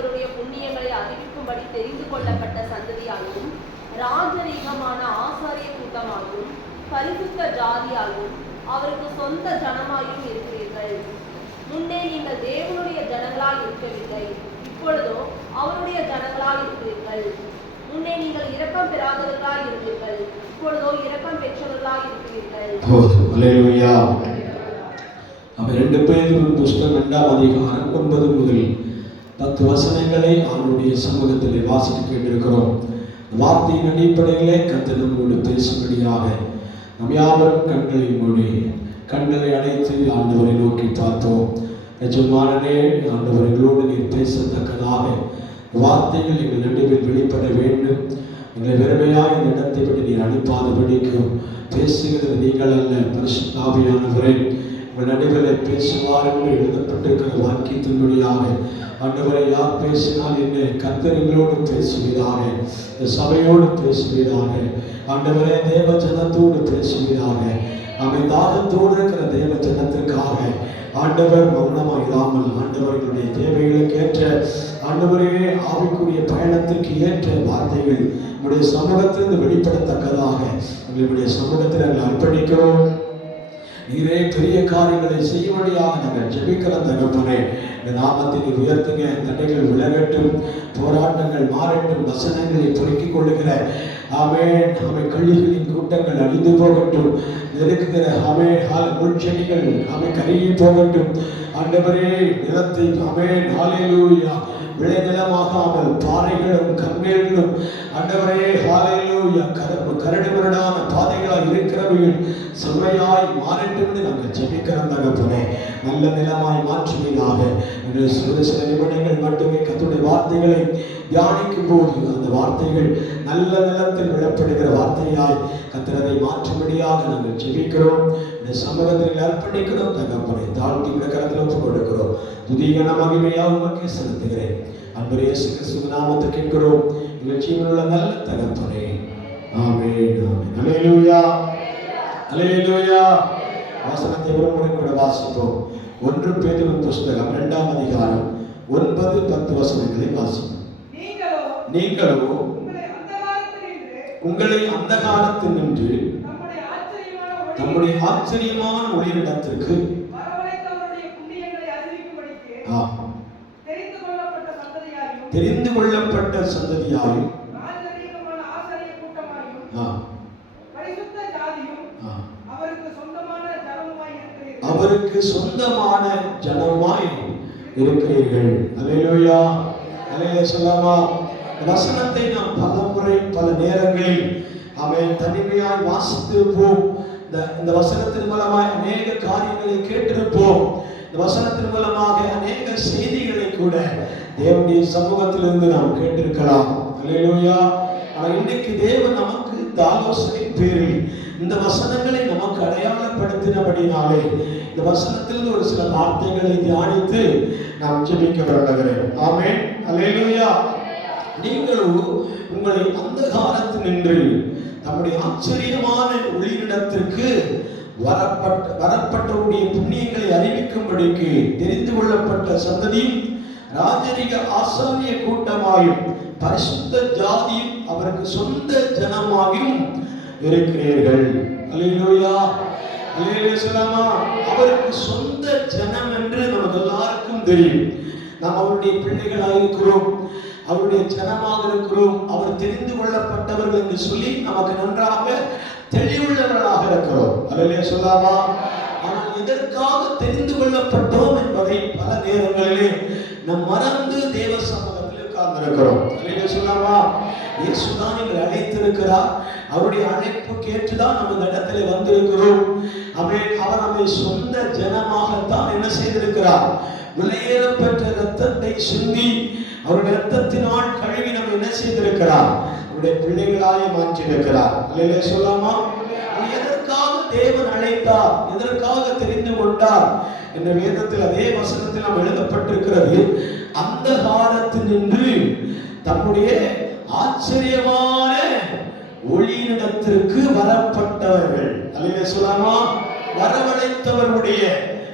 ஆண்டவருடைய புண்ணியங்களை அறிவிக்கும்படி தெரிந்து கொள்ளப்பட்ட சந்ததியாகவும் ராஜரீகமான ஆசாரிய கூட்டமாகவும் பரிசுத்த ஜாதியாகவும் அவருக்கு சொந்த ஜனமாயும் இருக்கிறீர்கள். முன்னே நீங்கள் தேவனுடைய ஜனங்களால் இருக்கவில்லை, இப்பொழுதோ அவருடைய ஜனங்களால் இருக்கிறீர்கள். முன்னே நீங்கள் இரக்கம் பெறாதவர்களாய் இருந்தீர்கள், இப்பொழுதோ இரக்கம் பெற்றவர்களாய் இருக்கிறீர்கள். அல்லேலூயா. அவர் 2 பேதுரு புஸ்தகம் 2ஆம் அதிகாரம் 9 முதல் 10 வசனங்களை அவருடைய சமூகத்தில் வாசிக்க கேட்டிருக்கிறோம். வார்த்தையின் அடிப்படையிலே கர்த்தர் நம்மோடு பேசும்படியாக நம் யாவரும் கண்களை அடைத்து ஆண்டவரை நோக்கி பார்ப்போம். எஜமானனே, ஆண்டவர்களோடு நீர் பேசத்தக்கதாக வார்த்தைகள் எங்கள் நடுவில் வெளிப்பட வேண்டும். எங்களை வெறுமையாக இந்த இடத்தை விட்டு நீர் அனுப்பாதபடிக்கு பேசுகிறது நீங்கள் அல்ல, பரிசுத்த ஆவியானவரே உங்கள் நடுவில் பேசுவார் என்று எழுதப்பட்டிருக்கிற வாக்கியத்தின்படியாக ஆண்டவரை யார் பேசினால் என்ன, கர்த்தர்களோடு பேசுவீராக, சபையோடு பேசுவீராக, ஆண்டவரே தேவ ஜனத்தோடு பேசுவீராக. அவை தாகத்தோடு இருக்கிற தேவ ஜனத்திற்காக ஆண்டவர் மௌனமாக இராமல் ஆண்டவர்களுடைய தேவைகளுக்கு ஏற்ற ஆண்டவரே ஆவிக்குரிய பயணத்திற்கு ஏற்ற வார்த்தைகள் நம்முடைய சமூகத்திலிருந்து வெளிப்படத்தக்கதாக எங்களுடைய சமூகத்தில் நாங்கள் அர்ப்பணிக்கிறோம். நீரே பெரிய காரியங்களை செய்யும்படியாக நாங்கள் ஜெபிக்கிற தகப்பனே, இந்த நாமத்தை உயர்த்துங்க. தடைகள் விலகட்டும், போராட்டங்கள் மாறட்டும், வசனங்களை பொறுக்கிக் கொள்ளுகிற கள்ளிகளின் கூட்டங்கள் அழிந்து போகட்டும், நெருக்குகிற முள்செடிகள் கருகி போகட்டும். ஆண்டவரே நிலத்தை ஹல்லேலூயா விளைநிலமாகாமல் பாறைகளும் கண்மேல்களும் ஆண்டவரே ஹல்லேலூயா கரடுமுரடான பாதைகளாக இருக்கிறவர்கள் செம்மையாய் மாறட்டும் என்று நாங்கள் ஜெபிக்கிறோம் தகப்பனே. நல்ல நிலமாய் மாற்றுவீராக. சில நிமிடங்கள் மட்டுமே கர்த்தருடைய வார்த்தைகளை தியானிக்கும் போது அந்த வார்த்தைகள் நல்ல நிலத்தில் விழப்படுகிற வார்த்தையாய் கர்த்தரை மாற்றும்படியாக நாங்கள் ஜெபிக்கிறோம். இந்த சமூகத்தில் அர்ப்பணிக்கிறோம் தகப்பனே. தாழ்த்தி கரத்தில் ஒப்புக் கொடுக்கிறோம். துதிகன மகிமையாக உமக்கே செலுத்துகிறேன். அன்பரே இயேசு கிறிஸ்துவின் நாமத்தில் கேட்கிறோம் எங்கள் ஜீவனுள்ள நல்ல தகப்பனே. ஆமென், ஆமென். அல்லேலூயா, அல்லேலூயா. வசனத்தை ஒருமுறை கூட வாசிப்போம். 1 பேதுரு புஸ்தகம் 2ஆம் அதிகாரம் 9, 10 வசனங்களை வாசிப்போம். நீங்களோ உங்களை அந்தகாரத்தினின்று நம்முடைய ஆச்சரியமான ஒளியிடத்திற்கு தெரிந்து கொள்ளப்பட்ட சந்ததியாயும் அவருக்கு சொந்தமான ஜனமாய் இருக்கிறீர்கள். அல்லேலூயா, அல்லேலூயா சொல்லலாமா? வசனத்தை நாம் பல முறை பல நேரங்களில் தனிமையாய் வாசித்திருப்போம். இந்த வசனத்தின் மூலமாய் அநேக காரியங்களை கேட்டிருப்போம். இந்த வசனத்தின் மூலமாக அநேக செய்திகளை கூட தேவனுடைய சமூகத்திலிருந்து நாம் கேட்டிருக்கலாம். அல்லேலூயா. ஆனால் இன்றைக்கு தேவன் நமக்கு இந்த ஆலோசனை பேரில் இந்த வசனங்களை நமக்கு அடையாளப்படுத்தினபடினாலே இந்த வசனத்திலிருந்து ஒரு சில வார்த்தைகளை தியானித்து நாம் ஜெபிக்க விரும்புகிறேன். ஆமென், அல்லேலூயா. நீங்களும் உங்களை அந்தகாரத்தினின்று நம்முடைய ஆச்சரியமான ஒளியிடத்திற்கு வரப்பட்டவருடைய புண்ணியங்களை அறிவிக்கும்படிக்கு தெரிந்து கொள்ளப்பட்ட சந்ததியும் ராஜரிக ஆசாரிய கூட்டமாயும் பரிசுத்த ஜாதியும் அவருக்கு சொந்த ஜனமாயும் இருக்கிறீர்கள். அல்லேலூயா, அல்லேலூயா சொல்லலாமா? அவருக்கு சொந்த ஜனம் என்று நமக்கு எல்லாருக்கும் தெரியும். நாம் அவருடைய பிள்ளைகளாக இருக்கிறோம், அவருடைய ஜனமாக இருக்கிறோம். அவர் தெரிந்து கொள்ளப்பட்டவர்கள் என்று சொல்லி நமக்கு நன்றாக தெளிவுள்ளவர்களாக இருக்கிறோம். அல்லேலூயா சொல்லலாமா? ஆனால் எதற்காக தெரிந்து கொள்ளப்பட்டோம் என்பதை பல நேரங்களிலே நாம் மறந்து தேவ சமூகத்தில் உட்கார்ந்திருக்கிறோம். அல்லேலூயா சொல்லலாமா? இயேசுதான் எங்களை அழைத்திருக்கிறார். அவருடைய அழைப்பு கேட்டுதான் நம்ம இந்த இடத்துல வந்திருக்கிறோம். அவர் நம்மை சொந்த ஜனமாகத்தான் என்ன செய்திருக்கிறார்? விலையேறப்பெற்ற இரத்தத்தை சிந்தி அவருடைய இரத்தத்தினால் கழுவி நம்ம என்ன செய்திருக்கிறார்? அவருடைய பிள்ளைகளாய் மாற்றியிருக்கிறார். அல்லேலூயா சொல்லலாமா? எதற்காக தேவன் அழைத்தார், எதற்காக தெரிந்து கொண்டார் என்ற வேதத்தில் அதே வசனத்தில் நாம் எழுதப்பட்டிருக்கிறது. அந்தகாரத்தினின்று தம்முடைய ஆச்சரியமான ஒளியிடத்திற்கு வரப்பட்டவர்கள். அல்லேலூயா சொல்லலாமா? வரவழைத்தவர்களுடைய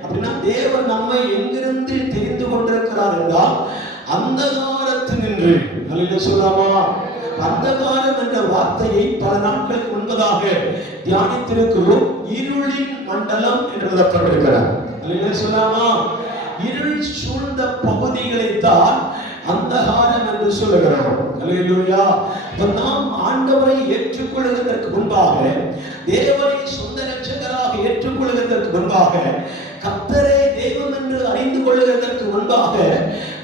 அப்படின்னா தேவன் நம்மை எங்கிருந்து தெரிந்து கொண்டிருக்கிறார் என்றால் அந்தகாரத்தில் நின்று. அல்லேலூயா சொல்லாமா? அந்தகாரம் என்ற வார்த்தையை பல நாட்களுக்கு முன்பதாக தியானித்திருக்கிறோம். இருளின் மண்டலம் என்று எழுதப்பட்டிருக்கிறார். அல்லேலூயா சொல்லாமா? இருள் சூழ்ந்த பகுதிகளை தான் அந்தகாரம் என்று சொல்லுகிறோம். அல்லேலூயா. நாம் ஆண்டவரை ஏற்றுக்கொள்வதற்கு முன்பாக, தேவனை சொந்த இரட்சகராக ஏற்றுக்கொள்வதற்கு முன்பாக, கர்த்தரை தெய்வம் என்று அறிந்து கொள்வதற்கு முன்பாக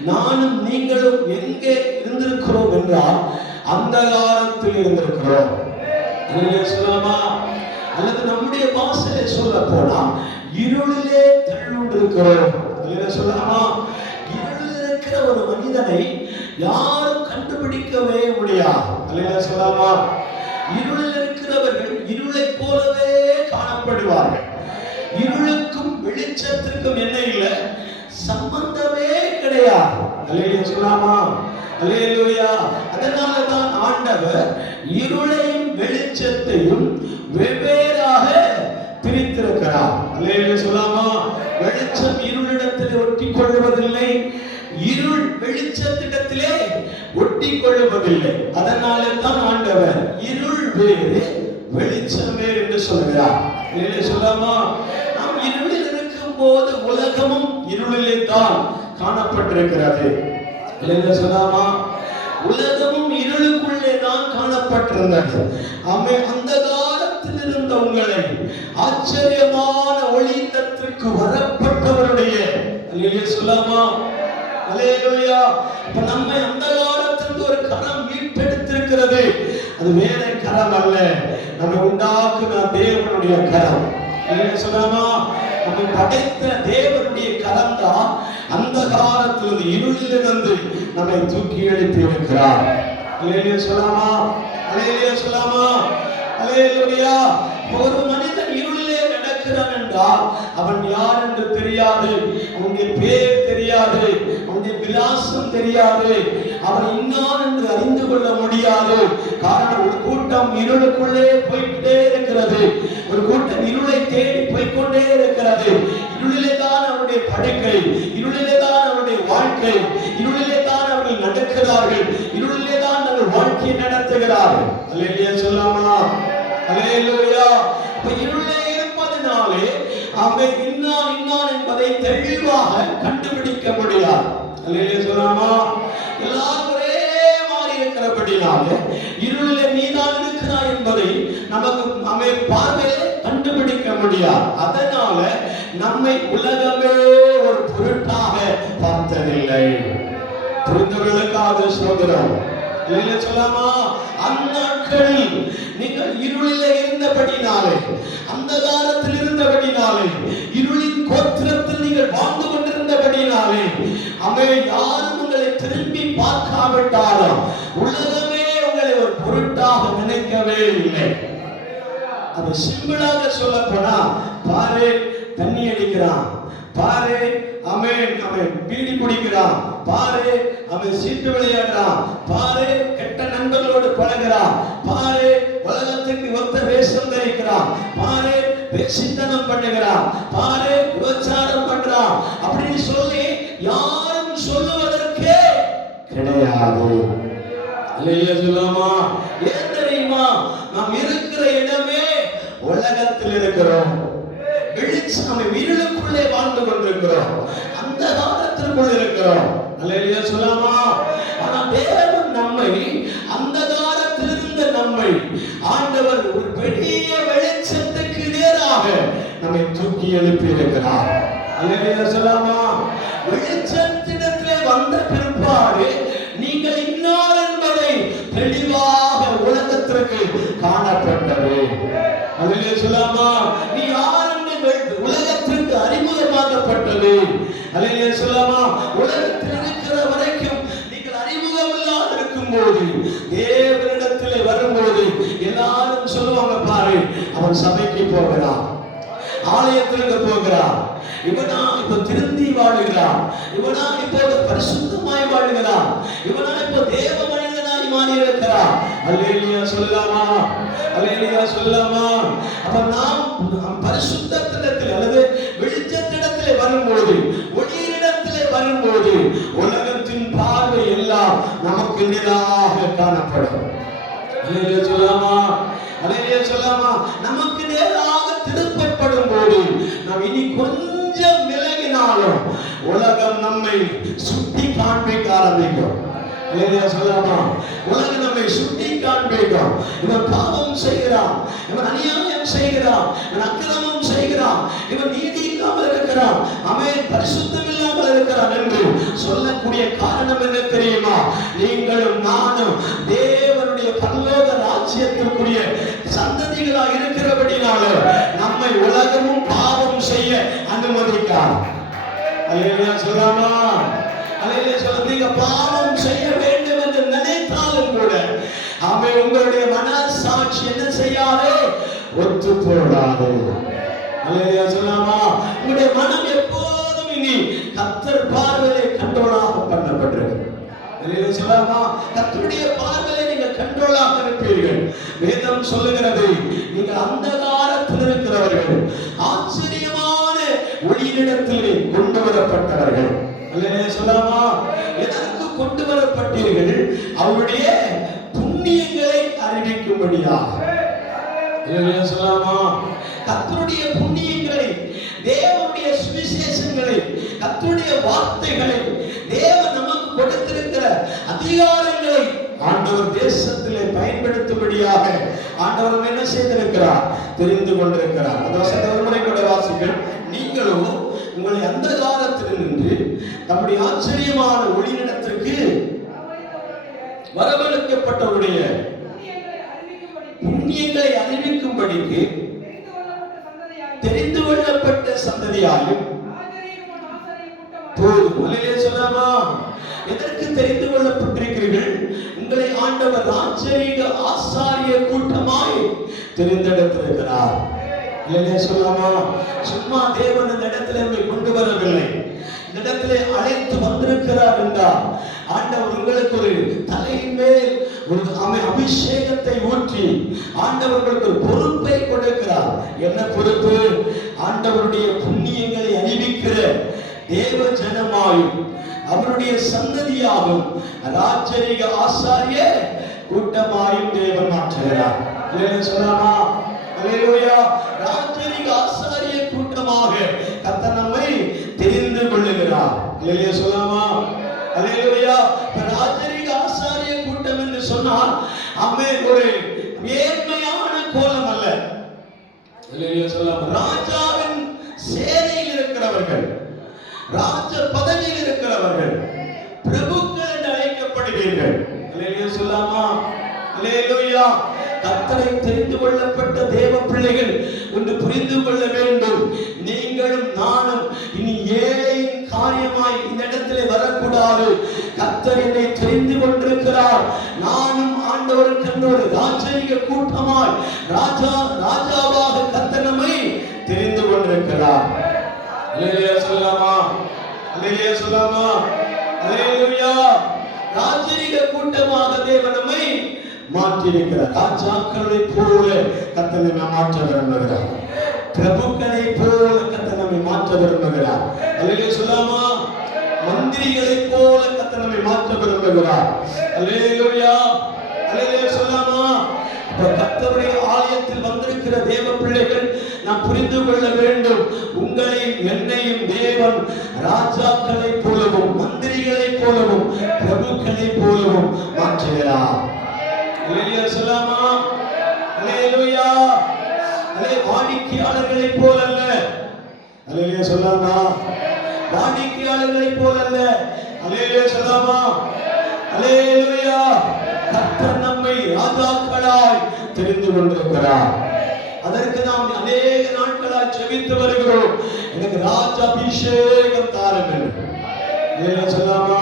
நானும் நீங்களும் எங்கே இருந்திருக்கிறோம் என்றால் அந்தகாரத்தில் இருந்திருக்கிறோம். அல்லது நம்முடைய பாஷையிலே சொல்ல போனா இருளிலே தள்ளுண்டிருக்கிறோம். சொல்லலாமா? இருளில் இருக்கிற ஒரு மனிதனை யாரும் கண்டுபிடிக்கவே முடியாது. அல்லேலூயா சொல்லலாமா? இருளில் இருக்கிறவர்கள் இருளை போலவே காணப்படுவார்கள். இருளுக்கும் வெளிச்சத்திற்கும் என்ன இல்லை? சம்பந்தமே கிடையாது. அல்லேலூயா சொல்லலாமா? அல்லேலூயா. அதனால தான் ஆண்டவர் இருளையும் வெளிச்சத்தையும் வெவ்வேறாக பிரித்திருக்கிறார். அல்லேலூயா சொல்லலாமா? வெளிச்சம் இருளிடத்திலே ஒட்டி கொள்வதில்லை, இருள் வெளிச்சத்திடத்திலே ஒட்டி கொள்வதில்லை. அதனால தான் ஆண்டவர் இருள் வேறு வெளிச்சம் வேறு என்று சொல்கிறார். அல்லேலூயா சொல்லலாமா? நாம் இருளில் இருக்கும் போது உலகமும் இருளிலே தான் காணப்பட்டிருக்கிறது. அல்லேலூயா சொல்லலாமா? உலகமும் இருளுக்குள்ளே தான் காணப்பட்டிருந்தது. அந்தகாரத்தில் இருந்த உங்களை ஆச்சரியமான ஒளியிடத்திற்கு வரப்பட்டவருடைய, அல்லேலூயா சொல்லலாமா? அல்லேலூயா. இப்ப நம்மை அந்தகாரத்திற்கு ஒரு கரம் மீட்டெடுத்திருக்கிறது. அது வேற கரம் அல்ல, நம்மை உண்டாக்குன தேவனுடைய கரம். அல்லேலூயா சொல்லலாமா? நம்மை படைத்த தேவனுடைய கரம் தான் அந்தகாரத்திலிருந்து இருளிலிருந்து நம்மை தூக்கி எழுப்பி இருக்கிறார். அல்லேலூயா சொல்லலாமா? அல்லேலூயா சொல்லலாமா? அல்லேலூயா. ஒரு மனிதன் இருளிலே நடக்கிறான் என்றால் அவன் யார் என்று தெரியாது, அவனுடைய பேர் தெரியாது, அவனுடைய விலாசம் தெரியாது, அவன் இன்னான் என்று அறிந்து கொள்ள முடியாது. காரணம், ஒரு கூட்டம் இருளுக்குள்ளே போய்கிட்டே இருக்கிறது, ஒரு கூட்டம் இருளை தேடி போய்கொண்டே இருக்கிறது. இருளிலே தான் அவருடைய படுக்கை, இருளிலே தான் அவருடைய வாழ்க்கை, இருளிலே தான் அவர்கள் நடக்கிறார்கள், இருளிலே தான் அவர்கள் வாழ்க்கையை நடத்துகிறார்கள். அல்லேலூயா சொல்லாமா? அல்லேலூயா. இருளே இருப்பதனாலே அவன் இன்னான் என்பதை தெளிவாக கண்டுபிடிக்க முடியாது. அல்லேலூயா சொல்லாமா? எல்லாரும் ஒரே மாதிரி இருக்கிறபடினாலே இருளிலே நீதான் இருக்கிறாய் என்பதை நமக்கு அவன் பார்வையிலே கண்டுபிடிக்க முடியாது. அதனால நம்மை உலகமே ஒரு பொருட்டாக பார்த்ததில்லை. புரிந்தவர்களுக்காக சொல்கிறோம். அல்லேலூயா சொல்லாமா? அந்நாட்களில் நீங்கள் இருளிலே இருந்தபடினாலே, அந்தகாரத்தில் இருந்தபடினாலே, இருளின் கோத்திரத்தில் நீங்கள் வாழ்ந்து கொண்டிருந்தபடினாலே, அவன் யாரும் உங்களை திரும்பி பார்க்காவிட்டாலும் உலகமே உங்களை ஒரு பொருட்டாக நினைக்கவே இல்லை. அது சிம்பிளாக சொல்ல போனா, பாரு தண்ணி அடிக்கிறான், பாரு அவன் பீடி குடிக்கிறான், பாரு அவன் சீட்டு விளையாடுறான், பாரு கெட்ட நண்பர்களோடு பழகிறான், பாரு உலகத்துக்கு ஒத்த வேஷம் தரிக்கிறான், பாரு சிந்தனம் பண்ணுகிறான், பாரு விபச்சாரம் பண்றான் அப்படின்னு சொல்லி யாரும் சொல்லுவதற்கே கிடையாது. அல்லேலூயா சொல்லாமா? ஏன் தெரியுமா? நாம் இருக்கிற இடமே உலகத்தில் இருக்கிறோம். வெளிச்சம் இருளுக்குள்ளே வாழ்ந்து கொண்டிருக்கிறோம், அந்த காலத்திற்குள் இருக்கிறோம். அல்லேலூயா சொல்லாமா? ஆனா தேவன் நம்மை அந்த காலத்தில் இருந்த நம்மை ஆண்டவர் ஒரு பெரிய வெளிச்சத்துக்கு நேராக நம்மை தூக்கி எழுப்பி இருக்கிறார். அல்லேலூயா சொல்லாமா? வெளிச்சத்திடத்திலே வந்த பிற்பாடு நீங்கள் இன்னார் என்பதை தெளிவாக உலகத்திற்கு காணப்பட்டது. அல்லேலூயா சொல்லாமா? நீ யார் உலகத்திற்கு அறிமுகமாக்கப்பட்டது. அல்லேலூயா சொல்லாமா? உலகத்தில் இருக்கிற வரைக்கும் நீங்கள் அறிமுகம் இல்லாத இருக்கும் போது தேவனிடத்திலே வரும்போது எல்லாரும் சொல்லுவாங்க, பாரு அவன் சபைக்கு போகிறான், ஆலயத்திற்கு போகிறான், இவனா இப்ப திருந்தி வாழுகிறான், இவனா இப்போது பரிசுத்தமாய் வாழுகிறான், இவனா இப்ப தேவ மனிதனாய் மாறி இருக்கிறான். அல்லேலூயா சொல்லலாமா? அல்லேலூயா சொல்லலாமா? அப்ப நாம் பரிசுத்தத்திடத்தில் அல்லது வெளிச்சத்திடத்திலே வரும்போது, ஒளியிடத்திலே வரும்போது உலகத்தின் நமக்கு நேராக காணப்படும். அல்லேலூயா சொல்லலாமா? அல்லேலூயா சொல்லலாமா? நமக்கு நேராக திருப்பப்படும் போது நாம் இனி கொஞ்சம் விலகினாலும் உலகம் நம்மை சுட்டி காண்பிக்க ஆரம்பிக்கும். அல்லேலூயா சொல்லலாமா? உலகம் நம்மை சுட்டி காண்பிக்கும். இவன் பாவம் செய்கிறான், இவன் அநியாயம் செய்கிறான், இவன் அக்கிரமம் செய்கிறான், இவன் நீதி இல்லாமல் இருக்கிறான், அவன் பரிசுத்தம் இல்லாமல் இருக்கிறான் என்று சொல்லக்கூடிய காரணம் என்ன தெரியுமா? நீங்களும் நானும் தேவனுடைய பரலோக ராஜ்யத்திற்குரிய சந்ததிகளாக இருக்கிறபடினால நம்மை உலகமும் பாவம் செய்ய அனுமதிக்காது. அல்லேலூயா சொல்லலாமா? அல்லேலூயா சொல்ல, நீங்க பாவம் செய்ய வேண்டும் என்று நினைத்தாலும் கூட அவன் உங்களுடைய மனசாட்சி என்ன செய்யாதே, ஒத்து போடாது. அல்லேலூயா சொல்லலாமா? உங்களுடைய மனம் எப்போதும் இனி கர்த்தர் பார்வையிலே கண்ட்ரோலாக பண்ணப்பட்டிருக்கு. அல்லேலூயா சொல்லலாமா? கர்த்தருடைய பார்வையிலே நீங்கள் கண்ட்ரோலாக இருப்பீர்கள். வேதம் சொல்லுகிறது, நீங்கள் அந்தகாரத்தில் இருக்கிறவர்கள் ஆச்சரியமான ஒளியினிடத்திலே கொண்டு வரப்பட்டவர்கள். அல்லேலூயா சொல்லலாமா? எதற்கு கொண்டு வரப்பட்டீர்கள்? அவருடைய புண்ணியங்களை அறிவிக்கும்படியாக. அல்லேலூயா சொல்லலாமா? கர்த்தருடைய புண்ணியங்களை, தேவனுடைய சுவிசேஷங்களை, கர்த்தருடைய வார்த்தைகளை, தேவன் நமக்கு கொடுத்திருக்கிற அதிகாரங்களை ஆண்டவர் தேசத்திலே பயன்படுத்தும்படியாக ஆண்டவர் என்ன செய்திருக்கிறார்? தெரிந்து கொண்டிருக்கிறார். அந்த ஒரு முறை கூட வாசிகள், நீங்களும் உங்களை அந்த காலத்தில் நின்று நம்முடைய ஆச்சரியமான ஒளியிடத்திற்கு வரவழைக்கப்பட்டவருடைய புண்ணியங்களை அறிவிக்கும்படிக்கு தெரிந்து கொள்ளப்பட்ட சந்ததியாயும் போதும். அல்லேலூயா சொல்லலாமா? எதற்கு தெரிந்து கொள்ளப்பட்டிருக்கிறீர்கள்? உங்களை ஆண்டவர் ராஜரீக ஆசாரிய கூட்டமாய் தெரிந்தெடுத்திருக்கிறார். அல்லேலூயா சொல்லலாமா? சும்மா தேவன் இந்த இடத்துல நம்மை கொண்டு வரவில்லை, இந்த இடத்திலே அழைத்து வந்திருக்கிறார் என்றால் ஆண்டவர் உங்களுக்கு ஒரு தலைமேல் ஒரு அபிஷேகத்தை ஊற்றி ஆண்டவர்களுக்கு ஒரு பொறுப்பை கொடுக்கிறார். என்ன பொறுப்பு? ஆண்டவருடைய புண்ணியங்களை அறிவிக்கிற தேவ ஜனமாயும் அவருடைய சந்ததியாகும் ராஜரீக ஆசாரிய கூட்டமாயும் தேவன் மாற்றுகிறார். அல்லேலூயா சொல்லலாமா? அல்லேலூயா. ராஜரீக ஆசாரிய கூட்டமாக கர்த்தர் நம்மை தெரிந்து கொள்ளுகிறார். அல்லேலூயா சொல்லலாமா? அல்லேலூயா. ராஜரீக ஆசாரிய கூட்டம் என்று சொன்னால் அவன் ஒரு ஏழ்மையான கோலம் அல்ல. அல்லேலூயா சொல்லலாமா? ராஜாவின் சேனையில் இருக்கிறவர்கள், ராஜ பதவியில் இருக்கிறவர்கள், பிரபுக்கள் என்று அழைக்கப்படுவீர்கள். அல்லேலூயா சொல்லலாமா? அல்லேலூயா. கர்த்தரை தெரிந்து கொள்ளப்பட்ட தேவ பிள்ளைகள் ஒன்று புரிந்து கொள்ள வேண்டும். நீங்களும் நானும் இனி ஏழையின் காரியமாய் இந்த இடத்திலே வரக்கூடாது. கர்த்தர் என்னை தெரிந்து கொண்டிருக்கிறார். நானும் ஆண்டவருக்கு ஒரு ராஜரீக கூட்டமாய் ராஜாவாக கர்த்தர் நம்மை தெரிந்து கொண்டிருக்கிறார். அல்லேலூயா சொல்லலாமா? அல்லேலூயா சொல்லலாமா? அல்லேலூயா. ராஜரீக கூட்டமாக தேவன் நம்மை மாற்றியிருக்கிறார். ராஜாக்களை போல கர்த்தர் நம்மை மாற்ற விரும்புகிறார். பிரபுக்களை போல கர்த்தர் நம்மை மாற்ற விரும்புகிறார். அல்லேலூயா சொல்லலாமா? மந்திரிகளை போல கர்த்தர் நம்மை மாற்ற விரும்புகிறார். அல்லேலூயா. அல்லேலூயா சொல்லலாமா? கர்த்தருடைய ஆலயத்தில் வந்திருக்கிற தேவ பிள்ளைகள் நாம் புரிந்து கொள்ள வேண்டும். உங்களையும் என்னையும் தேவன் ராஜாக்களை போலவும் மந்திரிகளை போலவும் பிரபுக்களை போலவும் மாற்றுகிறார். அல்லேலூயா சொல்லலாமா? அல்லேலூயா. வாடிக்கையாளர்களை போல அல்ல. அல்லேலூயா சொல்லலாமா? வாடிக்கையாளர்களை போல அல்ல. அல்லேலூயா சொல்லலாமா? அல்லேலூயா. கர்த்தர் நம்மை ராஜாக்களாய் தெரிந்து கொண்டிருக்கிறார். அதற்கு நாம் அநேக நாட்களாய் ஜெபித்து வருகிறோம். எனக்கு ராஜ அபிஷேகம் தாருங்கள். சொல்லலாமா?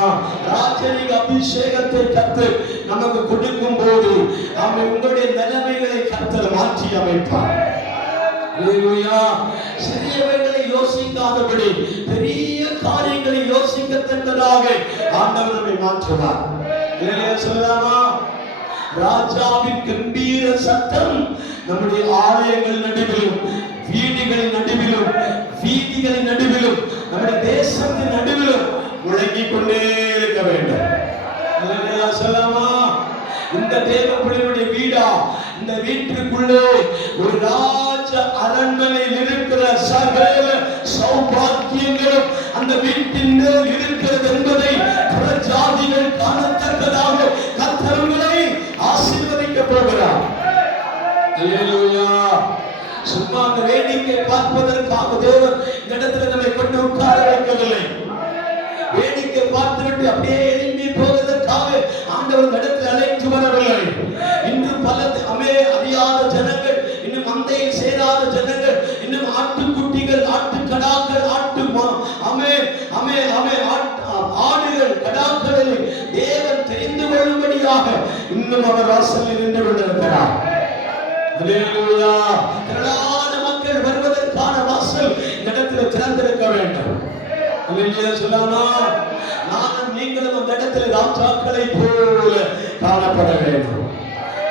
ராஜரீக அபிஷேகத்தை கர்த்தர் நமக்கு கொடுக்கும் போது அவன் உங்களுடைய நிலைமைகளை கர்த்தர் மாற்றி அமைப்பார். சிறியவைகளை யோசிக்காதபடி பெரிய காரியங்களை யோசிக்கத்தக்கதாக ஆண்டவர் நம்மை மாற்றுவார். சொல்லலாமா? ராஜாவின் கம்பீர சத்தம் நம்முடைய ஆலயங்கள் நடுவிலும், வீடுகளின் நடுவிலும், வீதிகளின் நடுவிலும், நம்முடைய தேசத்தின் நடுவிலும் முழங்கிக் கொண்டே இருக்க வேண்டும். தேவ பிள்ளைகளுடைய வீடா? இந்த வீட்டுக்குள்ளே ஒரு ராஜ அரண்மனையில் இருக்கிற சகல சௌபாக்கியங்களும் அந்த வீட்டின் மேல் இருக்கிறது என்பதை ஜாதிகள் காணத்தக்கதாக கர்த்தர் உங்களை ஆசீர்வதிக்க போகிறார். அல்லேலூயா. சும்மா அந்த வேடிக்கை பார்ப்பதற்காக தேவன் இந்த இடத்துல நம்மை கொண்டு உட்கார வைக்கவில்லை. வேடிக்கை பார்த்துவிட்டு அப்படியே எழும்பி போவதற்காக ஆண்டவர் இந்த இடத்தில் அழைத்து வரவில்லை. இன்று பல அறியாத ஜனங்கள், இன்னும் மந்தையில் சேராத ஜனங்கள், இன்னும் ஆட்டுக்குட்டிகள், ஆட்டுக்கடாக்கள், ஆடுகள், கடாக்களில் தேவன் தெரிந்து கொள்ளும்படியாக இன்னும் அவர் வாசலில் நின்று கொண்டிருக்கிறார். அல்லேலூயா. திரளான மக்கள் வருவதற்கான வாசல் இந்த இடத்தில் திறந்திருக்க வேண்டும். அல்லேலூயா சொல்லாமா? நானும் நீங்களும் அந்த இடத்தில் ராஜாக்களை போல காணப்பட வேண்டும்.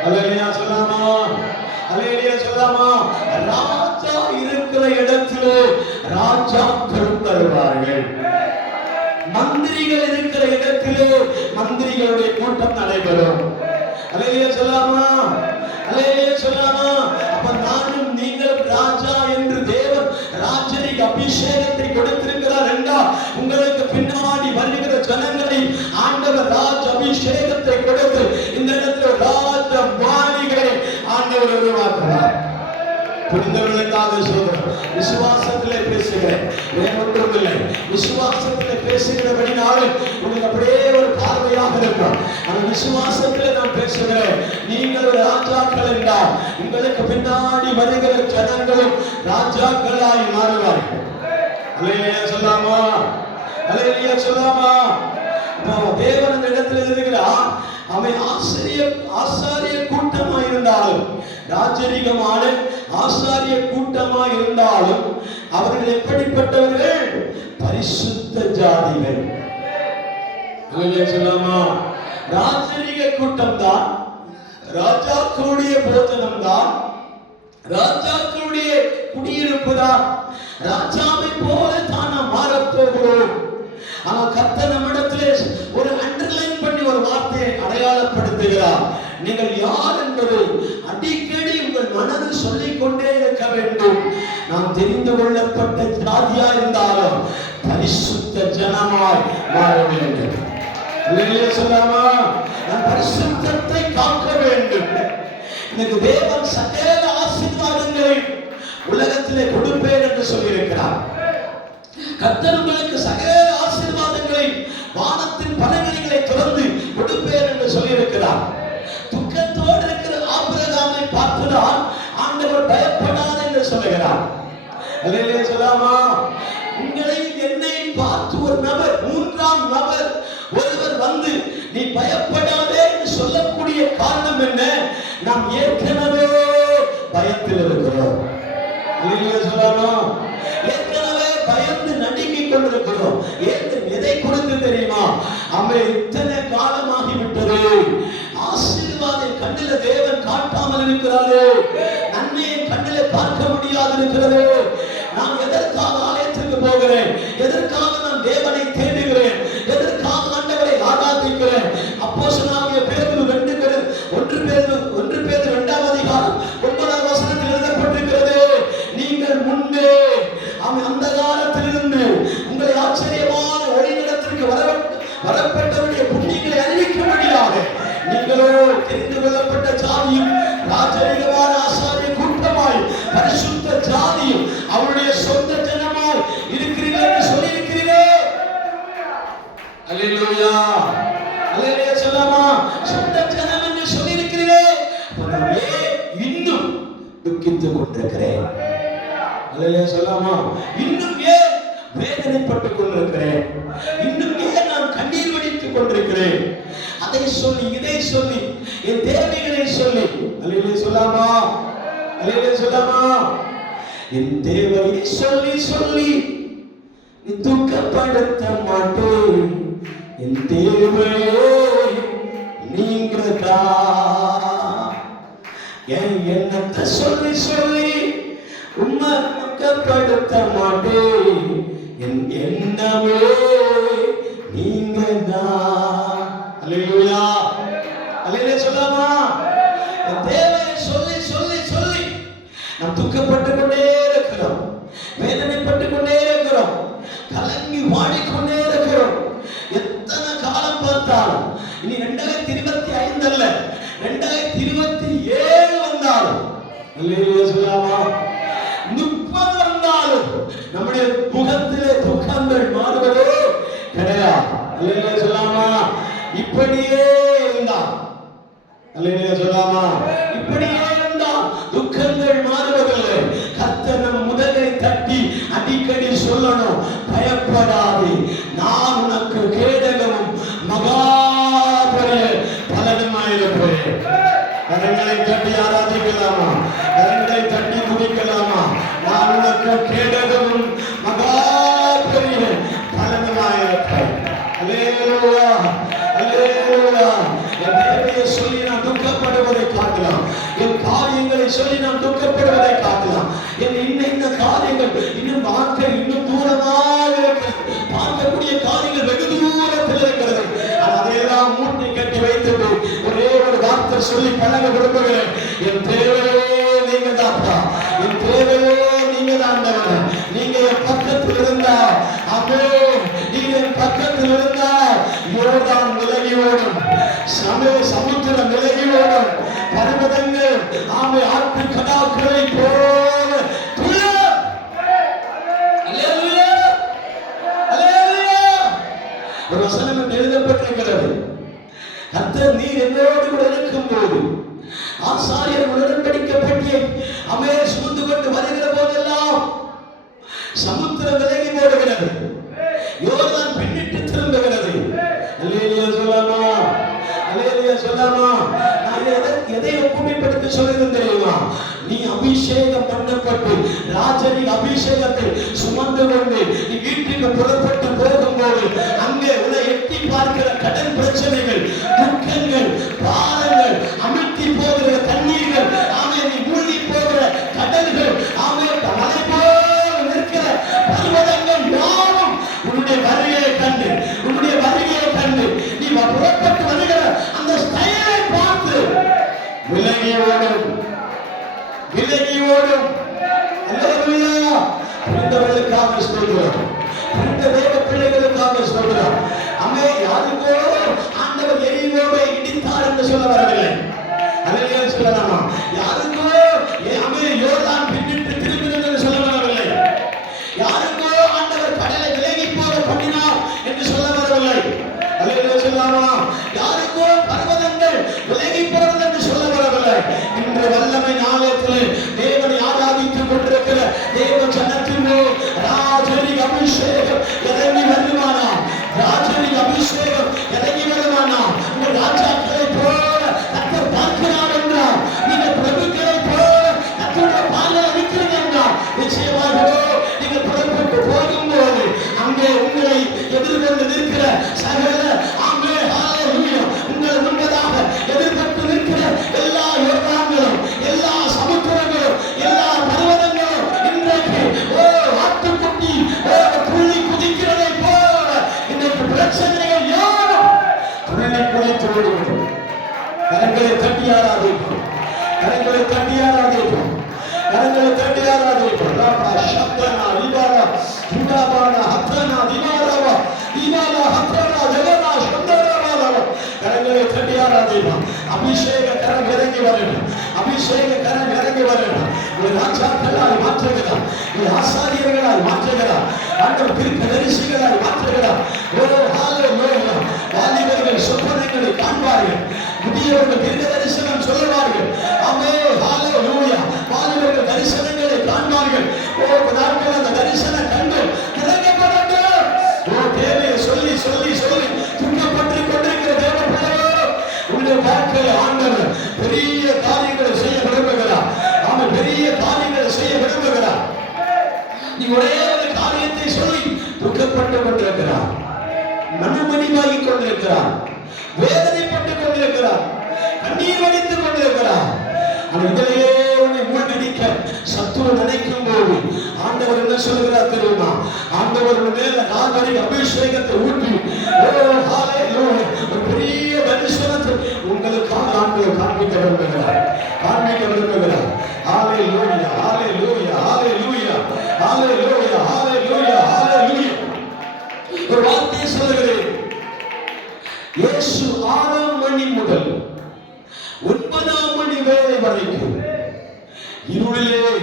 அல்லேலூயா சொல்லாமா? அல்லேலூயா சொல்லாமா? ராஜா இருக்கிற இடத்திலே ராஜாக்களும் வருவார்கள். மந்திரிகள் இருக்கிற இடத்திலே மந்திரிகளுடைய கூட்டம் நடைபெறும். அல்லேலூயா சொல்லாமா? அல்லேலூயா சொல்லாமா? அப்ப நானும் நீங்கள் ராஜா என்று தேவன் ராஜரிக அபிஷேகத்தை கொடுத்திருக்கிறார் என்றால் உங்களுக்கு பின்னாடி வருகிற ஜனங்களை ஆண்டவர் ராஜ அபிஷேகத்தை கொடுத்து இந்த இடத்துல ராஜ மாளிகளை ஆண்டவர் உருவாக்குகிறார். புரிந்தவர்களுக்காக சொல்கிறேன். விசுவாசத்திலே பேசுகிறேன், வேற ஒன்றும் இல்லை. விசுவாசத்திலே பேசுகிறபடினாலும் உங்களுக்கு அப்படியே ஒரு பார்வையாக இருக்கும். அந்த விசுவாசத்திலே நான் பேசுகிறேன். நீங்கள் ஒரு ராஜாக்கள் என்றால் உங்களுக்கு பின்னாடி வருகிற ஜனங்களும் ராஜாக்களாய் மாறுவார்கள். அல்லேலூயா சொல்லாமா? அல்லேலூயா சொல்லாமா? தேவன் அந்த இடத்தில் இருக்கிறார். அவன் ஆசாரிய கூட்டமாக இருந்தாலும், ராஜரிகமான ஆசாரிய கூட்டமாக இருந்தாலும் அவர்கள் எப்படிப்பட்டவர்கள்? பரிசுத்த ஜாதிகள். சொல்லாமா? ராஜரிக கூட்டம் தான், ராஜாக்களுடைய போஜனம் தான், ராஜாக்களுடைய குடியிருப்பு தான். ராஜாவை போல தான் நாம் மாறப்போகிறோம். ஆனால் கர்த்தர் நம்மிடத்திலே ஒரு அண்டர்லைன் பண்ணி ஒரு வார்த்தையை அடையாளப்படுத்துகிறார். நீங்கள் யார் என்பது அடிக்கடி உங்கள் மனதில் சொல்லிக் கொண்டே இருக்க வேண்டும். நாம் தெரிந்து கொள்ளப்பட்ட ஜாதியா இருந்தாலும் பரிசுத்த ஜனமாய் மாற வேண்டும். சொல்லாமா? நான் பரிசுத்தத்தை காக்க வேண்டும். எனக்கு தேவன் சகல ஆசீர்வாதங்களை உலகத்திலே கொடுப்பேன் என்று சொல்லியிருக்கிறார். கர்த்தர் உங்களுக்கு சகல ஆசீர்வாதங்களை, வானத்தின் பலகணிகளை திறந்து கொடுப்பேன் என்று சொல்லியிருக்கிறார். துக்கத்தோடு இருக்கிற ஆபிரகாமை பார்த்துதான் ஆண்டவர் பயப்படாத என்று சொல்லுகிறார். அல்லேலூயா சொல்லாமா? உங்களை என்னை பார்த்து ஒரு நபர், மூன்றாம் நபர் ஒருவர் வந்து நீ பயப்படாதே என்று சொல்லக்கூடிய காரணம் என்ன? நாம் ஏற்கனவே பயத்தில் இருக்கிறோம். அல்லேலூயா சொல்லாமா? ஏற்கனவே பயந்து நடுங்கிக் கொண்டிருக்கிறோம். எதை குறித்து தெரியுமா? அவை இத்தனை காலமாகிவிட்டது. ஆசீர்வாதம் கண்ணில தேவன் காட்டாமல் இருக்கிறாரு. நன்மையை கண்ணில பார்க்க முடியாது இருக்கிறது. நான் எதற்காக ஆலயத்திற்கு போகிறேன்? எதற்காக நான் தேவனை தேடுகிறேன்? எதற்காக ஆண்டவரை ஆராதிக்கிறேன்? அப்போஸ்தலனாகிய பேதுரு 1 பேதுரு 2ஆம் அதிகாரம் 9ஆம் வசனத்தில் எழுதப்பட்டிருக்கிறது. நீங்கள் முன்னே அந்த காலத்திலிருந்து உங்களை ஆச்சரியமான ஒளியிடத்திற்கு வரப்பட்டவருடைய புண்ணியங்களை அறிவிக்கும்படியாக நீங்களோ தெரிந்து கொள்ளப்பட்ட ஜாதியும், ராஜரிகமான ஆசாரிய கூட்டமாய், பரிசுத்த ஜாதியும், அவருடைய சொந்த ஜனமாய் இருக்கிறீர்கள் என்று சொல்லியிருக்கிறீர்களே. அல்லேலூயா. அல்லேலூயா சொல்லாமா? சொந்த ஜனம் என்று சொல்லியிருக்கிறீர்களே. இன்னும் துக்கித்துக் கொண்டிருக்கிறேன். அல்லேலூயா சொல்லாமா? இன்னும் ஏன் வேதனைப்பட்டுக் கொண்டிருக்கிறேன்? இன்னும் ஏன் நான் கண்ணீர் வடித்துக் கொண்டிருக்கிறேன்? அதை சொல்லி, இதை சொல்லி, என் தேவைகளை சொல்லி. அல்லேலூயா சொல்லாமா? அல்லேலூயா சொல்லாமா? என் தேவையை சொல்லி சொல்லி நீ துக்கப்படுத்த மாட்டேன். என் தேவையே நீங்கதா. என் எண்ணத்தை சொல்லி சொல்லி உம்மை துக்கப்படுத்த மாட்டேன். என் எண்ணமே நீங்கதா. அல்லேலூயா. அல்லேலூயா சொல்லாமா? துக்கப்பட்டு கொண்டே இருக்கிறோம், வேதனைப்பட்டு கொண்டே இருக்கிறோம், கலங்கி வாடிக்கொண்டே இருக்கிறோம். எத்தனை காலம் பார்த்தாலும் இனி 2025 அல்ல, 2027 வந்தாலும் சொல்லாமா, 30 வந்தாலும் நம்முடைய முகத்திலே துக்கங்கள் மாறுவதோ கிடையாது. சொல்லாமா, இப்படியே இருந்தா சொல்லாமா, இப்படியே இருந்தா துக்கங்கள் மாறுவதில்லை. கர்த்தர் நம் முதுகை தட்டி அடிக்கடி சொல்லணும், பயப்படாதே, நான் உனக்கு கேடகமும் மகா பெரிய பலனுமாயிருப்பேன். கரங்களை தட்டி ஆராதிக்கலாமா, கரங்களை தட்டி துதிக்கலாமா. நான் உனக்கு கேடகமும் மகா பெரிய பலனுமாயிருப்பேன். அல்லேலூயா, அல்லேலூயா. என் தேவையை சொல்லி நான் துக்கப்படுவதை காட்டலாம், என் காரியங்களை சொல்லி நான் துக்கப்படுவதை காட்டலாம். என் இன்ன காரியங்கள் இன்னும் பார்க்க இன்னும் தூரமாக இருக்கிறது, பார்க்கக்கூடிய காரியங்கள் வெகு தூரத்தில் இருக்கிறது. அதையெல்லாம் மூட்டை கட்டி வைத்துட்டு ஒரே ஒரு வார்த்தை சொல்லி பழக விரும்புகிறேன். என் தேவையே நீங்க தான்ப்பா, என் தேவையே நீங்க தான். நீங்க என் பக்கத்தில் இருந்தா, அப்போ நீங்க என் பக்கத்தில் இருந்தா யோர்தான் விலகி ஓடும், சமுத்திரம் விலகி ஓடும், பர்வதங்கள் ஆமை ஆற்று கடாக்களை போல துள்ளும். அல்லேலூயா, அல்லேலூயா. ஒரு வசனம் எழுதப்பட்டிருக்கிறது, கர்த்தர் நீர் என்னோடு கூட இருக்கும் போது ஆசாரியர் உடன்படிக்கை பெட்டியை அமே சுமந்து கொண்டு வருகிற போதெல்லாம் சமுத்திரம் விலகி ஓடுகிறது, யோர்தான் பின்னிட்டு திரும்புகிறது. அல்லேலூயா சொல்லாமா, அல்லேலூயா சொல்லாமா. நான் எதை ஒப்புமைப்படுத்தி சொல்லுகிறேன் தெரியுமா? நீ அபிஷேகம் பண்ணப்பட்டு ராஜரிக அபிஷேகத்தை சுமந்து கொண்டு நீ வீட்டுக்கு புறப்பட்டு போகும்போது அங்கே உன்னை எட்டி பார்க்கிற கடன் பிரச்சனைகள், துக்கங்கள், பாரங்கள், அமிழ்த்தி போகிற தண்ணீர்கள், ஆமே நீ மூழ்கி போகிற கடல்கள், ஆமே மலை போல் நிற்கிற பர்வதங்கள் யாவும் உன்னுடைய வருகையை கண்டு, உன்னுடைய வருகையை கண்டு நீ புறப்பட்டு வருகிற அந்த ஸ்டைலை பார்த்து விலகி ஓடும், விலகி ஓடும். அல்லேலூயா. புரிந்தவர்களுக்காக சொல்கிறோம், புரிந்த தேவ பிள்ளைகளுக்காக சொல்கிறோம். அம்மே யாருக்கோ ஆண்டவர் எரியோவை இடித்தார் என்று சொல்ல வரவில்லை. அல்லேலூயா சொல்லலாமா? யாருக்கோ அம்மே யோர்தான் பின்னிட்டு திரும்பினது என்று சொல்ல வரவில்லை. யாருக்கோ ஆண்டவர் கடலை விலகி போக பண்ணினார் என்று சொல்ல வரவில்லை. அல்லேலூயா சொல்லலாமா? யாருக்கோ பர்வதங்கள் விலகி போறது என்று சொல்ல வரவில்லை. இன்று வல்லமை நாளத்தில் தேவனை ஆராதித்துக் கொண்டிருக்கிற தேவ ஜனத்தின் மேல் ராஜரிக அபிஷேகம் இறங்கி வருமானா, ராஜரிக அபிஷேகம் இறங்கி வருமானா. உங்கள் ராஜாக்களை போல கர்த்தர் பார்க்கிறார் என்றார், நீங்கள் பிரபுக்களை போல கர்த்தருடைய பார்வையில் இருக்கிறீங்க என்றார். நிச்சயமாகவே நீங்கள் புறப்பட்டு போகும்போது அங்கே உங்களை எதிர்கொண்டு நிற்கிற சகல ஆமே ஹalleluya உங்கள் முன்பதாக எதிர்பட்டு நிற்கிற எல்லா யோர்தான்களும், எல்லா சமுத்திரங்களும், எல்லா பர்வதங்களும் இன்றைக்கு ஆட்டுக்குட்டி துள்ளி குதிக்கிறதை போல இன்றைக்கு பிரச்சனைகள் யாரும் துள்ளி குதித்து ஓடுகிறோம். கரங்களை தட்டி ஆராதிப்போம், கரங்களை தட்டி ஆராதிப்போம், கரங்களை தட்டி ஆராதிப்போம். ராபா சப்தனா லிபாரா சுடாபானா ஹத்தனா திமாராவா திமாலா ஹத்தனா ஜெகனா சந்தராவாலா. கரங்களை தட்டி ஆராதிப்போம். அபிஷேக கரம் இறங்கி வரணும், அபிஷேக கரம் இறங்கி வரணும். ஒரு ராஜாக்களாய் மாற்றுகிறார், ஒரு ஆசாரியர்களாய் மாற்றுகிறார், ஆண்டவர் தீர்க்கதரிசிகளாய் மாற்றுகிறார். ஓ ஹalleluya. வாலிபர்கள் சொப்பனங்களை காண்பார்கள், முதியவர்கள் தீர்க்க தரிசனம் சொல்லுவார்கள். ஆமே ஹalleluya. வாலிபர்கள் தரிசனங்களை காண்பார்கள். ஓ நாட்கள் அந்த தரிசனம் கண்டு கிடைக்கப்படட்டும். ஓ தேவையை சொல்லி சொல்லி சொல்லி துக்கப்பட்டு கொண்டிருக்கிற தேவ பிள்ளைகளே, உங்களுடைய வாழ்க்கையில் ஆண்டவர் பெரிய காரியங்களை செய்ய விரும்புகிறார். அவன் பெரிய காரியங்களை செய்ய விரும்புகிறார். நீ ஒரே ஒரு காரியத்தை சொல்லி துக்கப்பட்டு கொண்டிருக்கிறார், மனமடிவாகிக் கொண்டிருக்கிறார், வேதனைப்பட்டுக் கொண்டிருக்கிறார், கண்ணீர் வடித்துக் கொண்டிருக்கிறார். இதிலேயே உன்னை மூழ்கடிக்க சத்துரு நினைக்கும் போது ஆண்டவர் என்ன சொல்லுகிறார் தெரியுமா? ஆண்டவர் மேல ராஜரிக அபிஷேகத்தை ஊற்றி ஒரு பெரிய தரிசனத்தை உங்களுக்காக ஆண்டவர் காண்பிக்க விரும்புகிறார், காண்பிக்க விரும்புகிறார். ஹalleluya, ஹalleluya. இயேசு 6 மணி முதல் 9 மணி வேளை வரைக்கும் இருளிலே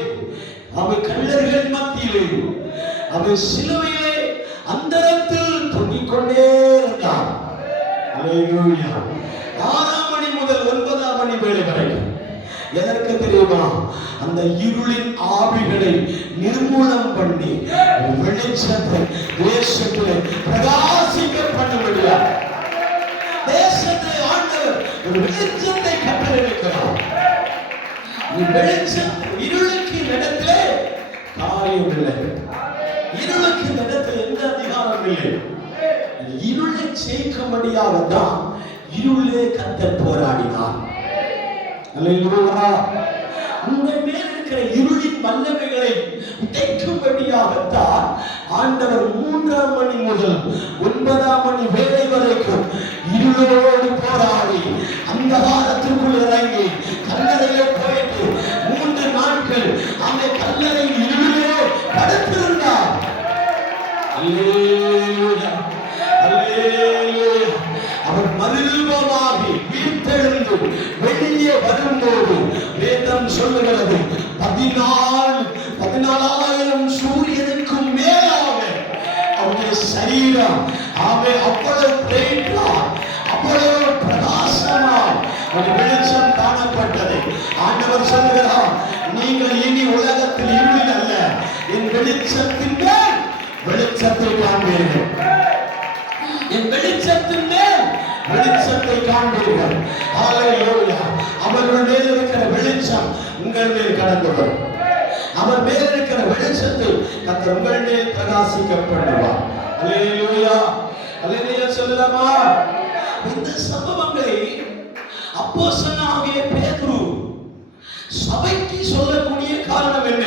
அவர் கல்லர்கள் மத்தியிலே அவர் சிலுவையிலே அந்தரத்தில் தொங்கிக் கொண்டே இருந்தார். அல்லேலூயா. 6 மணி முதல் 9 மணி வேளை வரைக்கும் எதற்கு தெரியுமா? அந்த இருளின் ஆவிகளை நிர்மூலம் பண்ணி வெளிச்சத்தை தேசத்திலே பிரகாசிக்க பண்ண முடியாது. தேசத்தை ஆண்டவர் ஒரு வெளிச்சத்தை கட்டளையிடுகிறார். வெளிச்சம் இருளுக்கு இடத்திலே காரியம் இல்லை. இருளுக்கு இடத்தில் எந்த அதிகாரம் இல்லை. இருளை ஜெயிக்கும்படியாகத்தான் இருளே கர்த்தர் போராடினார். அல்லேலூயா. உங்கள் மேல் இருக்கிற இருளின் வல்லமைகளை உடைக்கும்படியாகத்தான் ஆண்டவர் 3 மணி முதல் 9 மணி வேளை வரைக்கும் இருளோடு போராடி அந்தகாரத்திற்குள் இறங்கி கல்லறையிலே போயிட்டு 3 நாட்கள் அந்த கல்லறை இருளிலே படுத்திருந்தார். அல்லேலூயா. அல்லேலூயா. அவர் மறுரூபமாகி உயிர்த்தெழுந்து வெளியே வரும்போது வேதம் சொல்லுகிறது 14,000 சூரியனுக்கும் மேலாக அவருடைய சரீரம் அவ்வளவு பிரைட்டாய், அவ்வளவு பிரகாசமாய் ஒரு வெளிச்சம் காணப்பட்டது. ஆண்டவர் சொல்லுகிறார், நீங்கள் இனி உலகத்தில் இருளில் அல்ல, என் வெளிச்சத்தின் மேல் வெளிச்சத்தை காண்பீர்கள். என் வெளிச்சத்தின் மேல் வெளிச்சத்தை காண்பீர்கள். ஹல்லேலூயா. அவர்கள் மேல் இருக்கிற வெளிச்சம் உங்கள் மேல் கடந்து வரும். அவர் மேல் இருக்கிற வெளிச்சத்தை கர்த்தர் உங்கள் மேல் பிரகாசிக்க பண்ணுவார். அல்லேலூயா. அல்லேலூயா சொல்லலாமா? இந்த சம்பவங்களை அப்போஸ்தலனாகிய பேதுரு சபைக்கு சொல்லக்கூடிய காரணம் என்ன?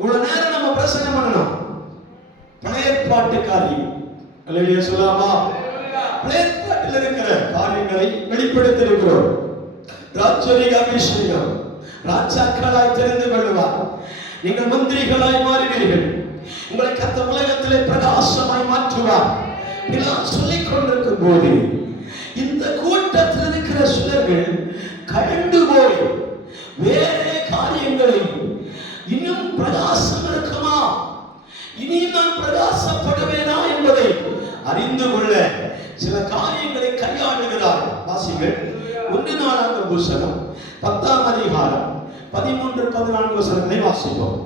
இவ்வளவு நேரம் நம்ம பிரசங்கம் பண்ணணும் பழைய ஏற்பாட்டு காரியம். அல்லேலூயா சொல்லலாமா? பழைய ஏற்பாட்டில் இருக்கிற காரியங்களை வெளிப்படுத்தி இருக்கிறோம். ராஜ்யரீக அபிஷேகம், ராஜாக்களாய் தெரிந்து கொள்வார். நீங்கள் மந்திரிகளாய் மாறுவீர்கள். உங்களை கர்த்தர் உலகத்திலே பிரகாசமாய் மாற்றுவார். இதெல்லாம் சொல்லிக் கொண்டிருக்கும் போது இந்த கூட்டத்தில் இருக்கிற சிலர்கள் கண்டு போய் வேறே காரியங்களை, இன்னும் பிரகாசம் இருக்குமா, இனியும் நான் பிரகாசப்படுவேனா என்பதை அறிந்து கொள்ள சில காரியங்களை கையாளுகிறார். வாசிகள் 1 நாளாகமம் புத்தகம் 10ஆம் அதிகாரம் 13-14 வசனங்களை வாசிப்போம்.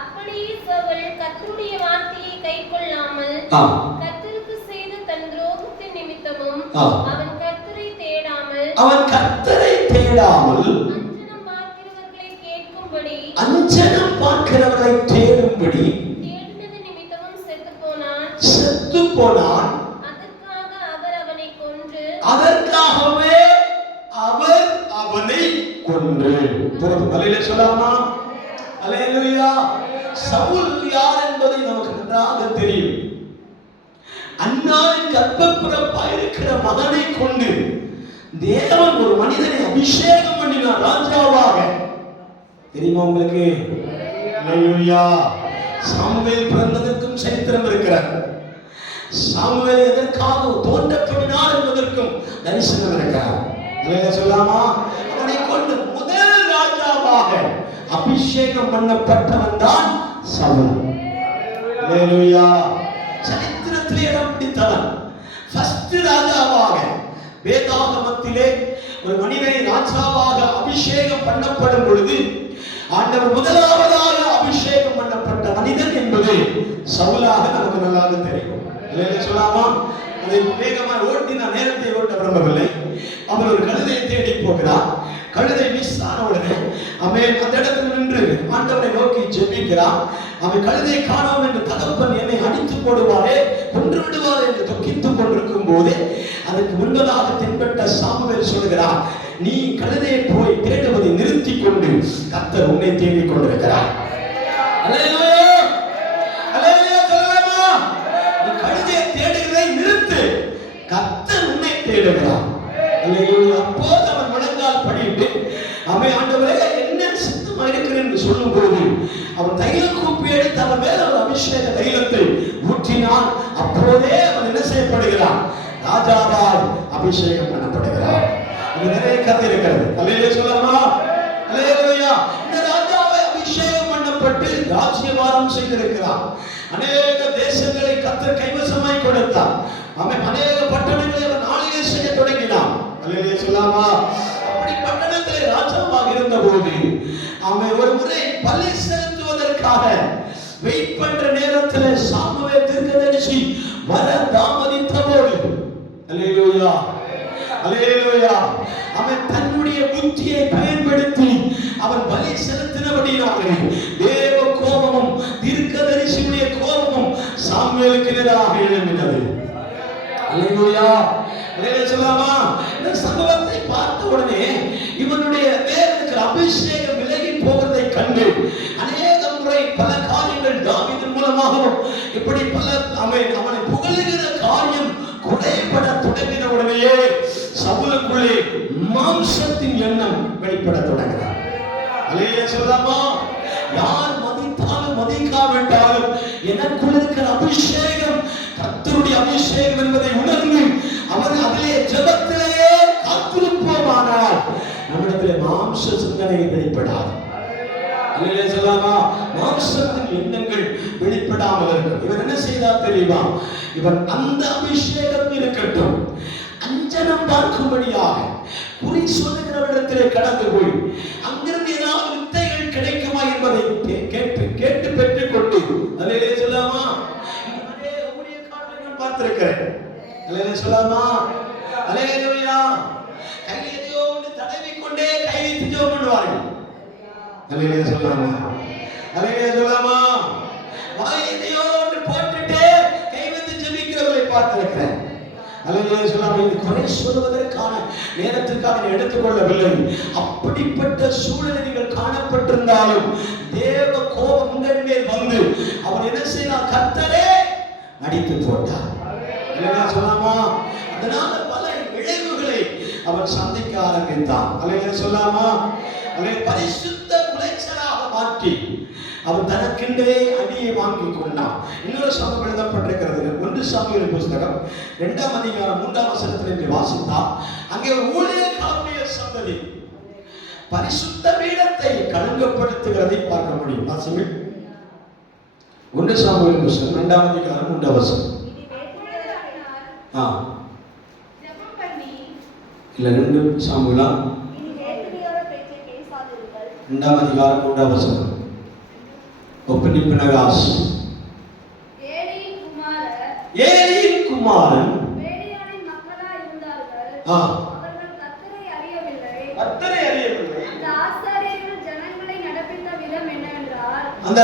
அப்படியே சவுல் கர்த்தருடைய வார்த்தையை கைக்கொள்ளாமல் கர்த்தருக்கு செய்த தன் துரோகத்தின் நிமித்தமும் அவன் கர்த்தரை தேடாமல் அஞ்சனம் பார்க்கிறவர்களை தேடும்படி தேடினது நிமித்தமும் செத்து போனான். அதற்காகவே அவர் அவனை கொன்று. தலையிலே சொல்லாமா? அல்லேலூயா. சவுல் யார் என்பதை நமக்கு நன்றாக தெரியும். அன்னாரின் கர்ப்பப்பிறப்பாய் இருக்கிற மகனை கொண்டு தேவன் ஒரு மனிதனை அபிஷேகம் பண்ணினார் ராஜாவாக. தெரியுமா உங்களுக்கு? அல்லேலூயா. சாமுவேல் பிறந்ததற்கும் சரித்திரம் இருக்கிறார். சாமுவேல் எதற்காக தோன்றப்படினார் என்பதற்கும் தரிசனம் இருக்கிறார். சொல்லாமா? அவனை கொண்டு முதல் ராஜாவாக அபிஷேகம் பண்ணப்பட்டவன் தான் சவுல். அல்லேலூயா. சரித்திரத்திலே இடம் பிடித்தவன். ஃபர்ஸ்ட் ராஜாவாக வேதாகமத்திலே ஒரு மனிதனை ராஜாவாக அபிஷேகம் பண்ணப்படும் பொழுது ஆண்டவர் முதலாவதாக அபிஷேகம் பண்ணப்பட்ட மனிதன் என்பது சவுலாக நமக்கு நல்லாக தெரியும். சொல்லாமா? அதை வேகமாக ஓட்டின நேரத்தை ஓட்ட விரும்பவில்லை. அவர் ஒரு கழுதையை தேடி போகிறார். கழுதை மிஸ் ஆன உடனே அவன் அந்த இடத்துல நின்று ஆண்டவரை நோக்கி ஜெபிக்கிறான். அவன் கழுதையை காணோம் என்று தகப்பன் என்னை அடித்து போடுவாரே, கொன்று விடுவாரே என்று துக்கித்துக் கொண்டிருக்கும் போது அதற்கு முன்பதாக தென்பட்ட சாமுவேல் சொல்கிறார், நீ கழுதையை போய் தேடுவதை நிறுத்தி கொண்டு கர்த்தர் உன்னை தேடிக் கொண்டிருக்கிறார். அல்லேலூயா. அல்லேலூயா சொல்லலாமா? நீ கழுதையை தேடுகிறதை நிறுத்து, கர்த்தர் உன்னை தேடுகிறார். அல்லேலூயா. அப்போது அவன் முழங்கால் படியிட்டு அவன் ஆண்டவரே என்ன சித்தமா இருக்கிறேன் என்று சொல்லும் போது அவன் தைல கூப்பி எடுத்து அவன் மேல ஒரு அபிஷேக தைலத்தை ஊற்றினான். அப்போதே அவன் என்ன ராஜாவால் அபிஷேகம் பண்ணப்படுகிறார். இது நிறைய கதை இருக்கிறது. அல்லேலூயா சொல்லலாமா? அல்லேலூயா. இந்த ராஜாவை அபிஷேகம் பண்ணப்பட்டு ராஜ்யபாரம் செய்திருக்கிறார். அநேக தேசங்களை கர்த்தர் கைவசமாய் கொடுத்தார். அவன் அநேக பட்டணங்களை அவன் ஆளுகை செய்ய தொடங்கினான். அல்லேலூயா சொல்லலாமா? அப்படி பட்டணத்திலே ராஜாவாக இருந்த போது அவன் ஒரு முறை பலி செலுத்துவதற்காக வெயிட் பண்ற நேரத்தில் சாமுவேல் தீர்க்கதரிசி வர தாமதித்த போது, அல்லேலூயா அல்லேலூயா, அவன் தன்னுடைய புத்தியை பயன்படுத்தி அவன் பலி செலுத்தினபடியாலே தேவ கோபமும் தீர்க்கதரிசியுடைய கோபமும் சாமுவேலுக்கு எதிராக எழும்பினது. அல்லேலூயா அல்லேலூயா சொல்லலாமா? இந்த சம்பவத்தை பார்த்த உடனே இவனுடைய வேதத்துக்கு அபிஷேகம் விலகி போவதை கண்டு அநேக முறை பல காரியங்கள் தாவீதின் மூலமாகவும் இப்படி பல அவனை புகழுகிற காரியம் குறைபட தொடங்கின உடனேயே சவுலுக்குள்ளே மாம்சத்தின் எண்ணம் வெளிப்பட தொடங்கினார். அல்லேலூயா சொல்லலாமா? யார் மதித்தாலும் மதிக்காவிட்டாலும் எனக்குள் இருக்கிற அபிஷேகம் கர்த்தருடைய அபிஷேகம் என்பதை உணர்ந்து அவர் அதிலே ஜெபத்திலேயே காத்திருப்போமானால் நம்மிடத்திலே மாம்ச சிந்தனை வெளிப்படாது. அல்லேலூயா சொல்லலாமா? மாம்சத்தின் எண்ணங்கள் வெளிப்படாமல் இருக்கும். இவர் என்ன செய்தார் தெரியுமா? இவர் அந்த அபிஷேகம் இருக்கட்டும், அஞ்சனம் பார்க்கும்படியாக குறி சொல்லுகிறவரிடத்திலே கடந்து போய் அங்கிருந்து ஏதாவது வித்தைகள் கிடைக்குமா என்பதை கேட்டு பெற்றுக் கொண்டு, அல்லேலூயா சொல்லலாமா? அநேக ஊழியக்காரர்களை நான் பார்த்திருக்கிறேன். அல்லேலூயா சொல்லலாமா? அல்லேலூயா. கையில் எதையோ ஒன்று தடவி கொண்டே கை வைத்து ஜெபம் பண்ணுவார்கள். அல்லேலூயா சொல்லலாமா? அல்லேலூயா சொல்லலாமா? வாய் எதையோ ஒன்று போட்டுட்டு கை வைத்து ஜெபிக்கிறவர்களை பார்த்திருக்கிறேன். அல்லேலூயா சொல்லலாமா? இது குறை சொல்வதற்கான நேரத்திற்காக எடுத்துக்கொள்ளவில்லை. அப்படிப்பட்ட சூழலில் நீங்கள் காணப்பட்டிருந்தாலும் தேவ கோபம் உங்கள் மேல் வந்து அவர் என்ன செய்தார்? கர்த்தரே அடித்து போட்டார். அல்லேலூயா சொல்லலாமா? அதனால பல விளைவுகளை அவன் சந்திக்க ஆரம்பித்தான். அல்லேலூயா சொல்லலாமா? அவனை பரிசுத்த குலைச்சலாக மாற்றி அவன் தனக்கென்றே அடியை வாங்கி கொண்டான். இன்னொரு சம்பவம் எழுதப்பட்டிருக்கிறது. 1 சாமுவேல் புஸ்தகம் 2ஆம் அதிகாரம் 3ஆம் வசனத்தில் இன்று வாசித்தால் அங்கே ஒரு ஊழியக்காரனுடைய சந்ததி பரிசுத்த பீடத்தை களங்கப்படுத்துகிறதை பார்க்க முடியும். வாசிங்கள். 1 சாமுவேல் புஸ்தகம் 2ஆம் அதிகாரம் 3ஆம் வசனம். இல்ல 2 சாமுவேலா 2ஆம் அதிகாரம் 3ஆம் வசனம். ஒப்பனி பினகாஸ் ஏலியின் குமாரன் பேலியானின் மக்களாய் இருந்தார்கள். அவர்கள் கர்த்தரை அறியவில்லை. அந்த ஆசாரியர்கள் ஜனங்களை நடப்பித்த விதம் என்னவென்றால், அந்த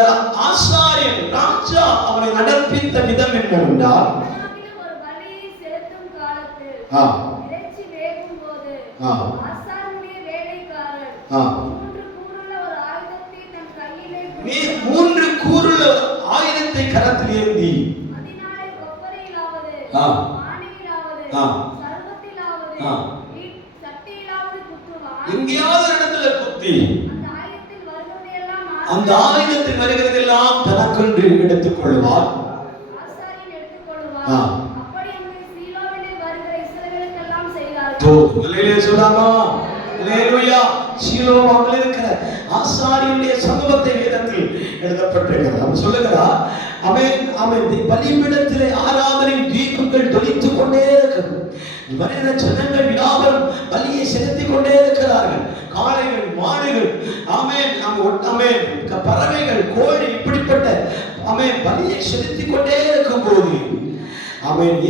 ஆசாரியன் ராஜா அவனை நடப்பித்த விதம் என்னவென்றால், ஒரு பலியை செலுத்தும் காலத்தில் இறைச்சி வேகும் போது ஆசாரியனுடைய வேலைக்காரர் 3 கூருள்ள ஆயுதத்தை கரத்தில் ஏந்தி அதனாலே கொப்பரையிலாவது ஆணியிலாவது சர்வத்திலாவது சட்டியிலாவது குத்துவான். எங்கேயாவது இடத்துல குத்தி அந்த ஆயுதத்தில் வருகிறதெல்லாம் தனக்கென்று எடுத்துக் கொள்வார். ஆசாரியன் எடுத்துக்கொள்வார். அப்படி அங்கே சீலோவிலே வருகிற இஸ்ரவேலுக்கெல்லாம் செய்தார்கள். அல்லேலூயா சொல்லலாமா? அல்லேலூயா. சீலோவில் இருக்கிற ஆசாரியனுடைய சம்பவத்தை வேதத்தில் எழுதப்பட்டிருக்கிறது. அவன் சொல்லுகிறார், அவன் பலிபீடத்திலே ஆராதனை தீபங்கள் தொழித்துக் கொண்டே இருக்கிறது. வருகிற ஜனங்கள் யாவரும் பலியை செலுத்திக் கொண்டே இருக்கிறார்கள். காளைகள், மாடுகள், பறவைகள், கோழி, இப்படிப்பட்ட பலியை செலுத்திக் கொண்டே இருக்கும் போது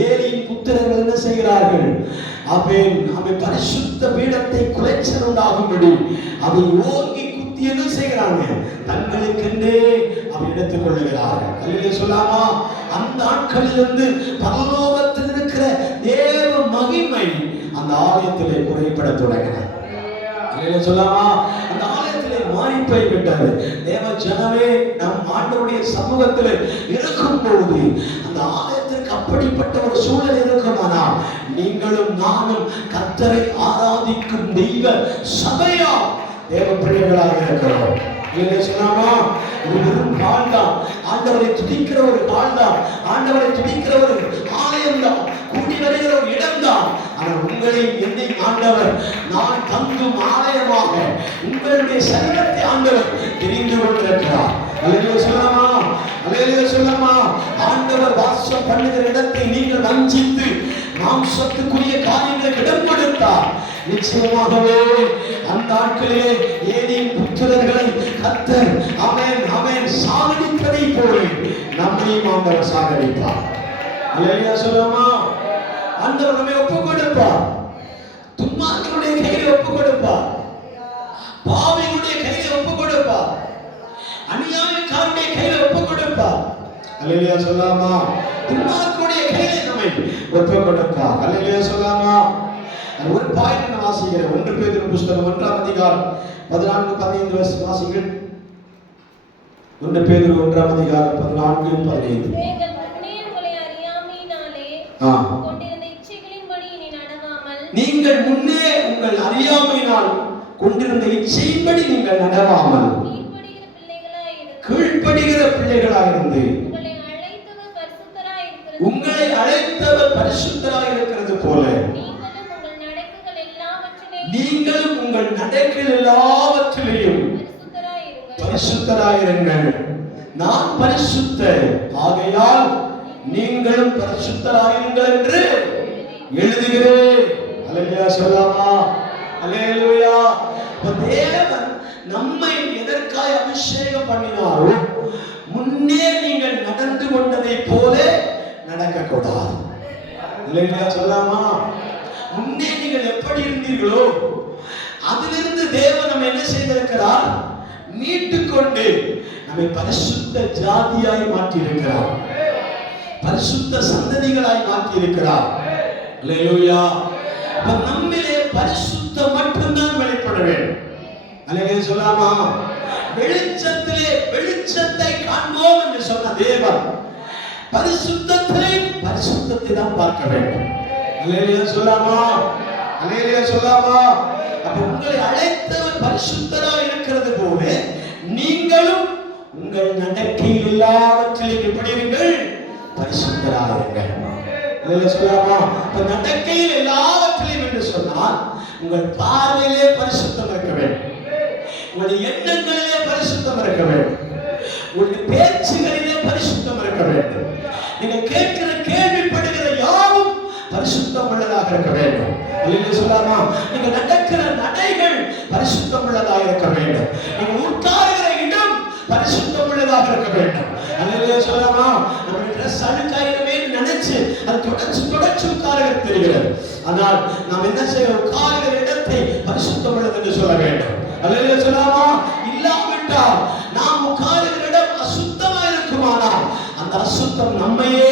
ஏலியின் புத்திரர்கள் என்ன செய்கிறார்கள்? பரிசுத்த பீடத்தை குலைச்சல் உண்டாகும்படி அதை ஓங்கி குத்தி என்ன செய்கிறாங்க? தங்களுக்கென்றே அவன் எடுத்துக் கொள்ளுகிறார்கள். அல்லேலூயா சொல்லாமா? அந்த நாட்களிலிருந்து பரலோகத்தில் இருக்கிற தேவ மகிமை அந்த ஆலயத்திலே குறைபட தொடங்கினார். அல்லேலூயா சொல்லாமா? அந்த ஆலயத்திலே மாறி போய் விட்டது. தேவ ஜனமே நம் ஆண்டவருடைய சமூகத்தில் இருக்கும் பொழுது அந்த ஆலயத்திற்கு அப்படிப்பட்ட ஒரு சூழல் இருக்குமானால் நீங்களும் நானும் கர்த்தரை ஆராதிக்கும் தெய்வ சபையா தேவ பிள்ளைகளாக இருக்கிறோம். சொல்லாமா? இது வெறும் கால் தான். ஆண்டவரை துதிக்கிற ஒரு கால் தான். ஆண்டவரை துதிக்கிற ஒரு ஆலயம் தான். கூடி வருகிற ஒரு இடம் தான். உங்களையும் என்னை ஆண்டவர் நான் தங்கும் ஆலயமாக உங்களுடைய சரீரத்தை ஆண்டவர் தெரிந்து கொண்டிருக்கிறார். அல்லேலூயா சொல்லலாமா? அல்லேலூயா சொல்லலாமா? ஆண்டவர் வாசம் பண்ணுகிற இடத்தை நீங்கள் வஞ்சித்து மாம்சத்துக்குரிய காரியங்களுக்கு இடம் கொடுத்தார். நிச்சயமாகவே அந்த நாட்களிலே ஏதேன் புத்திரர்களை கர்த்தர் ஆமென் ஆமென் சாகடிப்பதை போல நம்மையும் ஆண்டவர் சாகடிப்பார். அல்லேலூயா சொல்லலாமா? ஆண்டவர் நம்மை ஒப்புக் கொடுப்பார். துன்மார்க்கருடைய கையில் ஒப்புக் கொடுப்பார். பாவிகளுடைய கையில் ஒப்புக் கொடுப்பார். அநியாயக்காரருடைய கையில் ஒப்புக் கொடுப்பார். அல்லேலூயா சொல்லலாமா? துன்மார்க்கருடைய கையில் நம்மை ஒப்புக் கொடுப்பார். அல்லேலூயா சொல்லலாமா? ஒரு பாயிண்ட் நான் வாசிக்கிறேன். 1 பேதுரு புத்தகம் 1ஆம் அதிகாரம் 14-15 வசனம் வாசிங்கள். 1 பேதுரு 1ஆம் அதிகாரம் 14-15. நீங்கள் முன்னே உங்கள் அறியாமையினால் கொண்டிருந்த இச்சையின்படி நீங்கள் நடவாமல் கீழ்ப்படுகிற பிள்ளைகளாயிருந்து உங்களை அழைத்தவர் பரிசுத்தராய் இருக்கிறது போல நீங்களும் உங்கள் நடைகள் எல்லாவற்றிலேயும் பரிசுத்தராயிருங்கள். நான் பரிசுத்தர் ஆகையால் நீங்களும் பரிசுத்தராயிருங்கள் என்று எழுதுகிறேன். அல்லேலூயா சொல்லலாமா? அல்லேலூயா. தேவன் நம்மை எதற்காய் அபிஷேகம் பண்ணினாரோ முன்னே நீங்கள் நடந்து கொண்டதை போல நடக்க கூடாது. அல்லேலூயா சொல்லலாமா? முன்னே நீங்கள் எப்படி இருந்தீர்களோ அதிலிருந்து தேவன் நம்ம என்ன செய்திருக்கிறார்? மீட்டுக்கொண்டு நம்மை பரிசுத்த ஜாதியாய் மாற்றி இருக்கிறார். பரிசுத்த சந்ததிகளாய் மாற்றி இருக்கிறார். அல்லேலூயா. அப்ப நம்மிலே பரிசுத்தம் மட்டும்தான் வெளிப்பட வேண்டும். அல்லேலூயா சொல்லலாமா? வெளிச்சத்திலே வெளிச்சத்தை காண்போம் என்று சொன்ன தேவன் பரிசுத்தத்தை தான் பார்க்க வேண்டும். அல்லேலூயா சொல்லலாமா? அல்லேலூயா சொல்லலாமா? அப்ப உங்களை அழைத்தவர் பரிசுத்தராய் இருக்கிறது போல நீங்களும் உங்கள் நடக்கையில் எல்லாவற்றிலும் எப்படி இருங்கள்? பரிசுத்தராய் இருங்கள். அல்லேலூயா சொல்லலாமா? அப்ப நடக்கையில் எல்லாவற்றிலும் என்று சொன்னால் உங்கள் பார்வையிலே பரிசுத்தம் இருக்க வேண்டும். உங்களுடைய எண்ணங்களிலே பரிசுத்தம் இருக்க வேண்டும். உங்களுடைய பேச்சுகளிலே பரிசுத்தம் இருக்க வேண்டும். நீங்கள் கேட்கிற கேள்விப்படுகிற யாவும் பரிசுத்தம் உள்ளதாக இருக்க வேண்டும். அல்லேலூயா சொல்லலாமா? நீங்க நடக்கிற நடைகள் பரிசுத்தம் உள்ளதாக இருக்க வேண்டும். நீங்க உட்காருகிற இடம் பரிசுத்தம் உள்ளதாக இருக்க வேண்டும். அல்லேலூயா சொல்லலாமா? நம்ம Dress அழுக்காயிரமே நினைச்சு அது தொடச்சு உட்காருகிற தெரிகிறது. ஆனால் நாம் என்ன செய்ய உட்காருகிற இடத்தை பரிசுத்தம் உள்ளது என்று சொல்ல வேண்டும். அல்லேலூயா சொல்லலாமா? இல்லாவிட்டால் நாம் உட்காருகிற இடம் அசுத்தமா இருக்குமானால் அந்த அசுத்தம் நம்மையே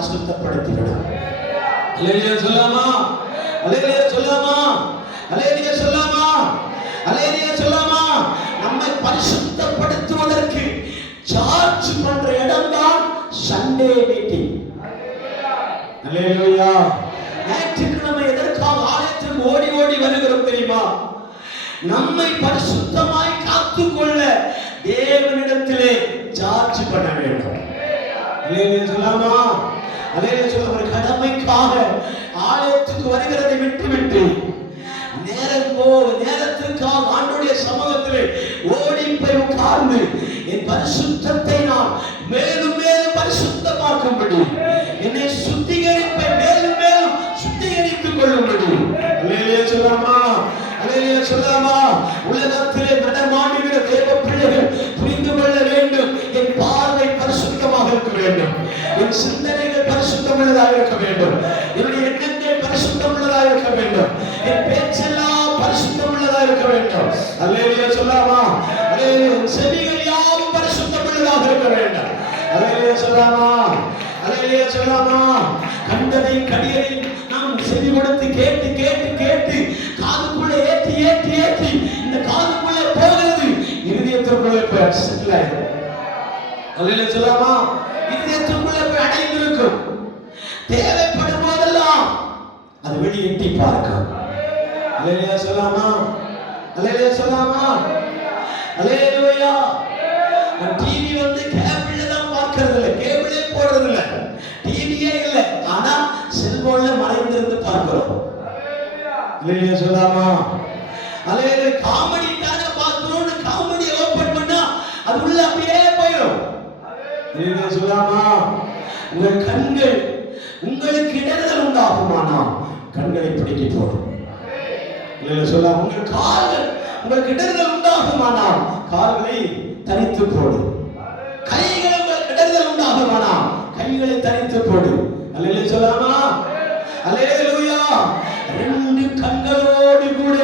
அசுத்தப்படுத்திவிடும். அல்லேலூயா சொல்லலாமா? அல்லேலூயா சொல்லலாமா? அல்லேலூயா சொல்லலாமா? அல்லேலூயா சொல்லலாமா? நம்மை பரிசுத்தப்படுத்துவதற்கு சார்ஜ் பண்ற இடம் தான் சண்டே மீட்டிங். அல்லேலூயா. ஞாயிற்றுக்கிழமை எதற்காக ஆலயத்துக்கு ஓடி ஓடி வருகிறோம் தெரியுமா? நம்மை பரிசுத்தமாய் காத்துக்கொள்ள தேவனிடத்திலே சார்ஜ் பண்ண வேண்டும். அல்லேலூயா சொல்லலாமா? அல்லேலூயா சொல்ல ஒரு கடமைக்காக ஆலயத்துக்கு வருகிறதை விட்டுவிட்டு நேரத்திற்காக ஆண்டவருடைய சமூகத்திலே ஓடி போய் உட்கார்ந்து என் பரிசுத்தத்தை நான் மேலும் மேலும் பரிசுத்தமாக்கும்படி என்னை சுத்திகரிப்பை மேலும் மேலும் சுத்திகரித்துக் கொள்ளும்படி. அல்லேலூயா சொல்லலாமா? அல்லேலூயா சொல்லலாமா? உலகத்திலே நடமாடுகிற தேவ பிள்ளைகள் புரிந்து கொள்ள வேண்டும். என் பார்வை பரிசுத்தமாக இருக்க வேண்டும். என் சிந்தனைகள் பரிசுத்தம் உள்ளதாக இருக்க வேண்டும். என்னுடைய எண்ணங்கள் பரிசுத்தம் உள்ளதாக இருக்க வேண்டும். என் பேச்செல்லாம் பரிசுத்தம் உள்ளதாக இருக்க வேண்டும். அல்லேலூயா சொல்லலாமா? அல்லேலூயா. செவிகள் யாவும் பரிசுத்தம் உள்ளதாக இருக்க வேண்டும். அல்லேலூயா சொல்லலாமா? அல்லேலூயா சொல்லலாமா? கண்டதை கடியை நாம் செவி கொடுத்து கேட்டு கேட்டு கேட்டு காதுக்குள்ள ஏற்றி ஏற்றி ஏற்றி இந்த காதுக்குள்ள போகிறது இருதயத்திற்குள்ளே போய் செட்டில் ஆயிடும். அல்லேலூயா சொல்லலாமா? இதயத்துக்குள்ளே போய் அடைந்திருக்கும். தேவைப்படும் போதெல்லாம் அது வெளியே எட்டி பார்க்கும். அல்லேலூயா சொல்லலாமா? அல்லேலூயா சொல்லலாமா? அல்லேலூயா. டிவி வந்து கேபிள்ல தான் பார்க்கிறது இல்ல, கேபிளே போடுறது இல்ல, டிவியே இல்ல, ஆனா செல்போன்ல மறைந்திருந்து பார்க்கிறோம். அல்லேலூயா சொல்லாமா? அல்லேலூயா. காமெடி தானே பார்க்கணும்னு காமெடி ஓபன் பண்ணா அது உள்ள அப்படியே போயிடும். அல்லேலூயா சொல்லாமா? உங்கள் கண்கள் உங்களுக்கு இடர்கள் உண்டாகுமானா கண்களை பிடிக்கி போடும். அல்லேலூயா சொல்லாமா? உங்கள் கால்கள் உங்களுக்கு இடர்கள் உண்டாகுமானா கால்களை தனித்து போடு. கைகள் உங்களுக்கு இடர்கள் உண்டாகுமானா கைகளை தனித்து போடு. அல்லேலூயா சொல்லாமா? அல்லேலூயா. ரெண்டு கண்களோடு கூட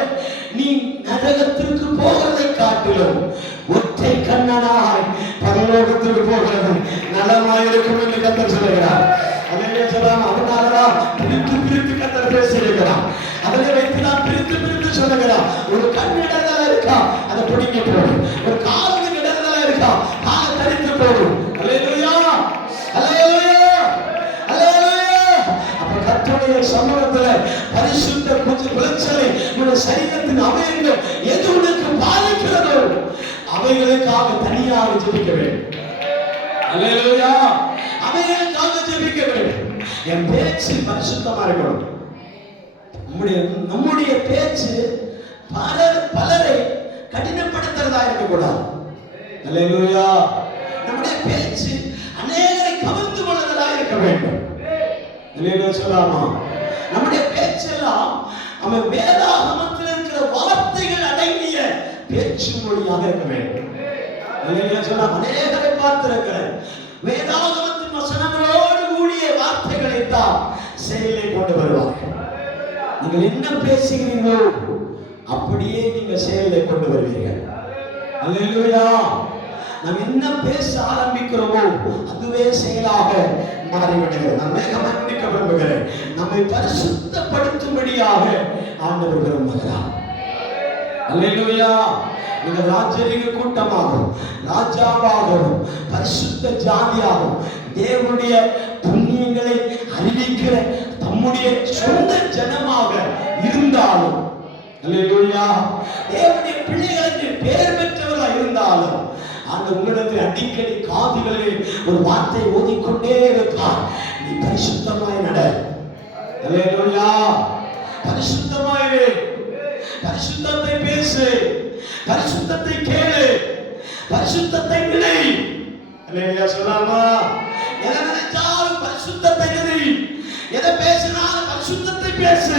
நீ நரகத்திற்கு போகிறதை காட்டிலும் ஒற்றை கண்ணனாய் பரலோகத்திற்கு போகிறது நலமாயிருக்கும் என்று கர்த்தர் சொல்லுகிறார். அல்லேலூயா சொல்லாமா? அதனாலதான் பிரித்து பிரித்து கர்த்தர் பேசியிருக்கிறார். அதனை வைத்து நான் பிரித்து பிரித்து சொல்லுகிறார். ஒரு கண் இடர்தலா இருக்கா அதை பிடிங்கி போடு. ஒரு காலுக்கு இடர்தலா இருக்கா காலை தரித்து போடு. அல்லேலூயா அல்லேலூயா அல்லேலூயா. அப்ப கர்த்தருடைய சமூகத்துல பரிசுத்த குலைச்சலை உன்னுடைய சரீரத்தின் அவயங்கள் எது உனக்கு பாதிக்கிறதோ அவைகளுக்காக தனியாக ஜெபிக்க வேண்டும். அல்லேலூயா. அவைகளுக்காக ஜெபிக்க வேண்டும். என் பேச்சு பரிசுத்தமா இருக்கணும். நம்முடைய பேச்சு பலரை கடினப்படுத்துறதா இருக்கக்கூடாது. அல்லேலூயா. நம்முடைய பேச்சு அநேகரை கவர்ந்து கொள்வதா இருக்க வேண்டும். அல்லேலூயா சொல்லாமா? நம்முடைய பேச்செல்லாம் நம்ம வேதாகமத்தில் இருக்கிற வார்த்தைகள் அடங்கிய பேச்சு மொழியாக இருக்க வேண்டும். அல்லேலூயா சொல்லாமா? அநேகரை பார்த்திருக்கிறேன். வேதாகமத்தின் வசனங்களோடு கூடிய வார்த்தைகளை தான் செயலை கொண்டு வருவார்கள். நீங்கள் என்ன பேசுகிறீர்களோ அப்படியே நீங்க செயலை கொண்டு வருவீர்கள். அல்லேலூயா. நாம் என்ன பேச ஆரம்பிக்கிறோமோ அதுவே செயலாக மாறிவிடுகிறது. நான் மேகமன்னிக்க விரும்புகிறேன். நம்மை பரிசுத்தப்படுத்தும்படியாக ஆண்டவர் விரும்புகிறார். அல்லேலூயா. நீங்கள் ராஜரீக கூட்டமாகவும் ராஜாவாகவும் பரிசுத்த ஜாதியாகவும் தேவனுடைய புண்ணியங்களை அறிவிக்கிற தம்முடைய சொந்த ஜனமாக இருந்தாலும், அல்லேலூயா, தேவனுடைய பிள்ளைகளுக்கு பெயர் பெற்றவர்களாக இருந்தாலும் அந்த உங்களிடத்தில் அடிக்கடி காதுகளில் ஒரு வார்த்தை ஓதிக்கொண்டே இருப்பார். நீ பரிசுத்தமாய் நட. அல்லேலூயா. பரிசுத்தமாய் பரிசுத்தத்தை பேசு, பரிசுத்தத்தை கேளு, பரிசுத்தத்தை நினை. அல்லேலூயா சொல்லாமா? எதை நினைச்சாலும் பரிசுத்தத்தை நினை. எதை பேசினாலும் பரிசுத்தத்தை பேசு.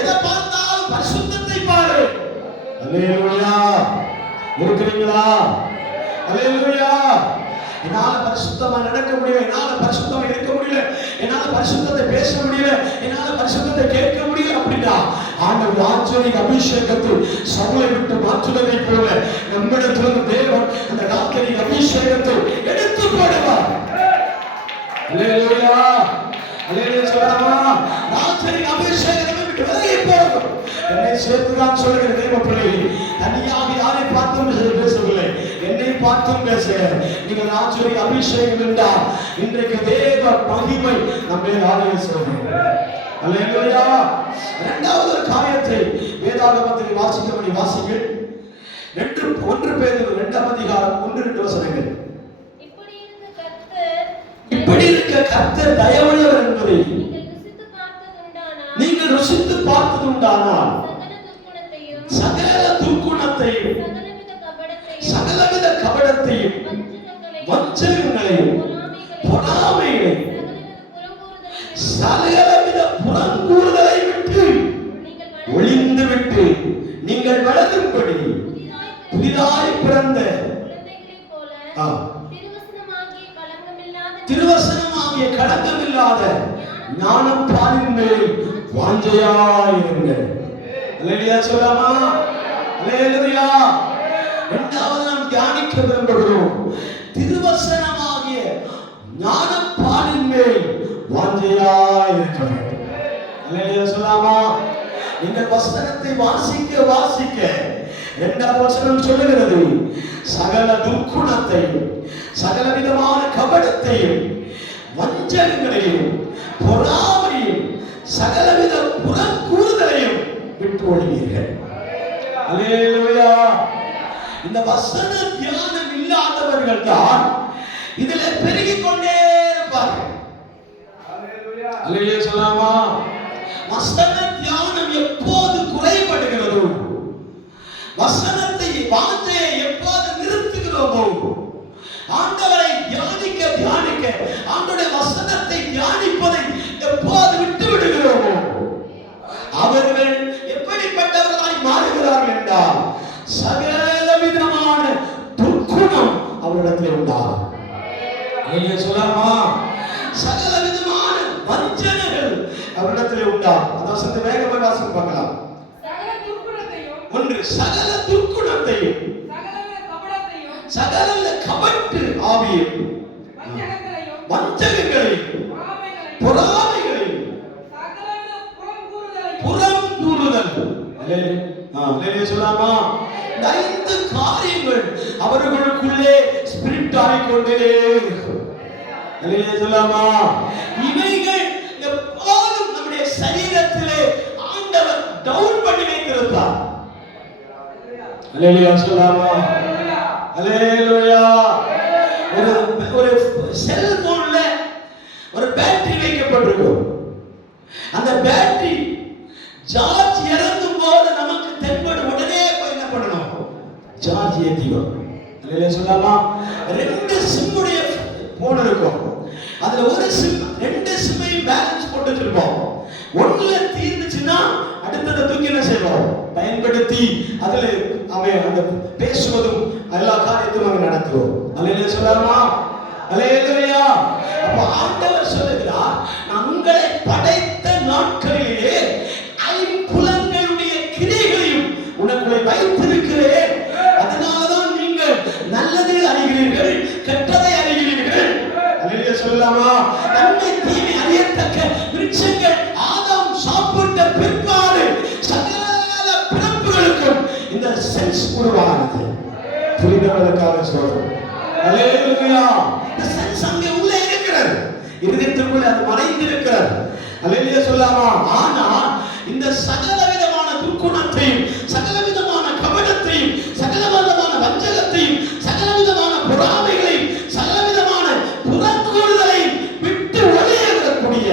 எதை பார்த்தாலும் பரிசுத்தத்தை பாரு. அல்லேலூயா. இருக்கிறீங்களா? அல்லேலூயா. என்னால பரிசுத்தமா நடக்க முடியல, என்னால பரிசுத்தமா இருக்க முடியல, என்னால பரிசுத்தத்தை பேச முடியல, என்னால பரிசுத்தத்தை கேட்க முடியல அப்படின்னா ஆண்டவர் ஆச்சரிய அபிஷேகத்தில் சவுலை விட்டு மாற்றுவதை போல நம்மிடத்திலிருந்து தேவன் அந்த ராத்திரி அபிஷேகத்தை எடுத்து போடுவார். அல்லேலூயா. அல்லேலூயா சொல்லாமா? ராத்திரி அபிஷேகத்தை விட்டு விலகி போகும். என்னை சேர்த்துதான் சொல்லுகிற தேவ பிள்ளையை தனியாக யாரை பார்த்தும் பேசவில்லை, என்னை பார்த்தும் பேசுகிறேன். நீங்கள் ராத்திரி அபிஷேகம் என்றால் இன்றைக்கு தேவ மகிமை நம்மை ஆலய சொல்கிறேன். அல்லேலூயா. இரண்டாவது ஒரு காரியத்தை வேதாகமத்தில் வாசிக்கபடி வாசிங்கள். 1 பேதுரு 2ஆம் அதிகாரம் 1-2 வசனங்கள். இப்படி இருக்க கர்த்தர் தயவுள்ளவர் என்பதை நீங்கள் ருசித்து பார்த்தது உண்டானால் சகல துர்க்குணத்தையும் சகலவித கபடத்தையும் வஞ்சகங்களையும் பொறாமைகளையும் சகலவித புறங்கூறுதலை விட்டு ஒளிந்து விட்டு நீங்கள் வளரும்படி புதிதாய் பிறந்த திருவசனமாகிய களங்கமில்லாத ஞானம் பாலின் மேல் வாஞ்சையாயிருங்கள். அல்லேலூயா சொல்லாமா? அல்லேலூயா. இரண்டாவது நாம் தியானிக்க விரும்புகிறோம். திருவசனமாகிய ஞானம் பாலின் மேல் வாஞ்சையாயிருக்க வேண்டும். அல்லேலூயா சொல்லாமா? நீங்கள் வசனத்தை வாசிக்க வாசிக்க இரண்டாவது வசனம் சொல்லுகிறது சகல துர்க்குணத்தையும் சகலவிதமான கபடத்தையும் வஞ்சகங்களையும் பொறாமையும் சகலவித புறங்கூறுதலையும் விட்டு ஓடுவீர்கள். அல்லேலூயா. இந்த வசன தியானம் இல்லாதவர்கள் தான் இதிலே பெருகிக் கொண்டே இருப்பார்கள். அல்லேலூயா சொல்லாமா? வசன தியானம் எப்போது வசனத்தை வாஞ்சையை எப்போது நிறுத்துகிறோமோ, ஆண்டவரை தியானிக்க ஆண்டவருடைய வசனத்தை தியானிப்பதை எப்போது விட்டு விடுகிறோமோ, அவர்கள் எப்படிப்பட்டவர்களாய் மாறுகிறார்கள் என்றால் சகல விதமான துர்க்குணம் அவரிடத்தில் உண்டாகும். சொல்லாமா, சகல விதமான வஞ்சனைகள் அவரிடத்தில் உண்டாகும். அந்த வசனத்தை வேகமாக வாசித்து பார்க்கலாம். ஒன்று, சகல துர்க்குணத்தையும் சகலவித கபட்டு ஆவியும் வஞ்சகங்களையும் பொறாமைகளையும் புறம் கூறுதல். சொல்லாமா, இந்த 5 காரியங்கள் அவர்களுக்குள்ளே ஸ்பிரிட் ஆகிக்கொண்டே இருக்கும். சொல்லாமா, இவைகள் எப்போதும் நம்முடைய சரீரத்திலே ஆண்டவர் டவுன் பண்ணி வைத்திருப்பார். சொல்லாமா, ஒரு செல்போன்ல ஒரு பேட்டரி வைக்கப்பட்டிருக்கும். அந்த பேட்டரி சார்ஜ் இறங்கும் போது நமக்கு தென்படும் உடனே போய் என்ன பண்ணணும்? சார்ஜ் ஏற்றிடும். சொல்லாமா, 2 சிம்முடைய போன் இருக்கும். அதுல ஒரு சிம் 2 சிம்மையும் பேலன்ஸ் போட்டு வச்சிருப்போம். ஒண்ணுல தீர்ந்துச்சுன்னா அடுத்ததை தூக்கி என்ன செய்வோம்? பயன்படுத்தி அதுல அவன் அந்த பேசுவதும் எல்லா காரியத்தையும் அவன் நடத்துவோம். அல்லேலூயா சொல்லாமா, அல்லேலூயா. அப்ப ஆண்டவர் சொல்லுகிறார், நான் உங்களை படைத்த நாட்களிலே 5 புலன்களுடைய கிரியைகளையும் உனக்குள்ளே வைத்திருக்கிறேன். அதனாலதான் நீங்கள் நல்லதை அறிகிறீர்கள், கெட்டதை அறிகிறீர்கள். அல்லேலூயா சொல்லலாமா. நன்மை தீமை அறியத்தக்க விருட்சங்கள் ஆதாம் சாப்பிட்ட பிற்பாடு சகல பிறப்புகளுக்கும் இந்த சென்ஸ் உருவானது. புரிந்தவர்களுக்காக சொல்றோம். அல்லேலூயா. இந்த சென்ஸ் அங்கே உள்ளே இருக்கிறது, இதயத்திற்குள்ளே அது மறைந்திருக்கிறது. அல்லேலூயா சொல்லாமா. ஆனா இந்த சகல விதமான துர்க்குணத்தையும் சகல விதமான கபடத்தையும் சகல விதமான வஞ்சகத்தையும் சகல விதமான பொறாமைகளையும் சகல விதமான புறக்கூறுதலையும் விட்டு ஒளியக்கூடிய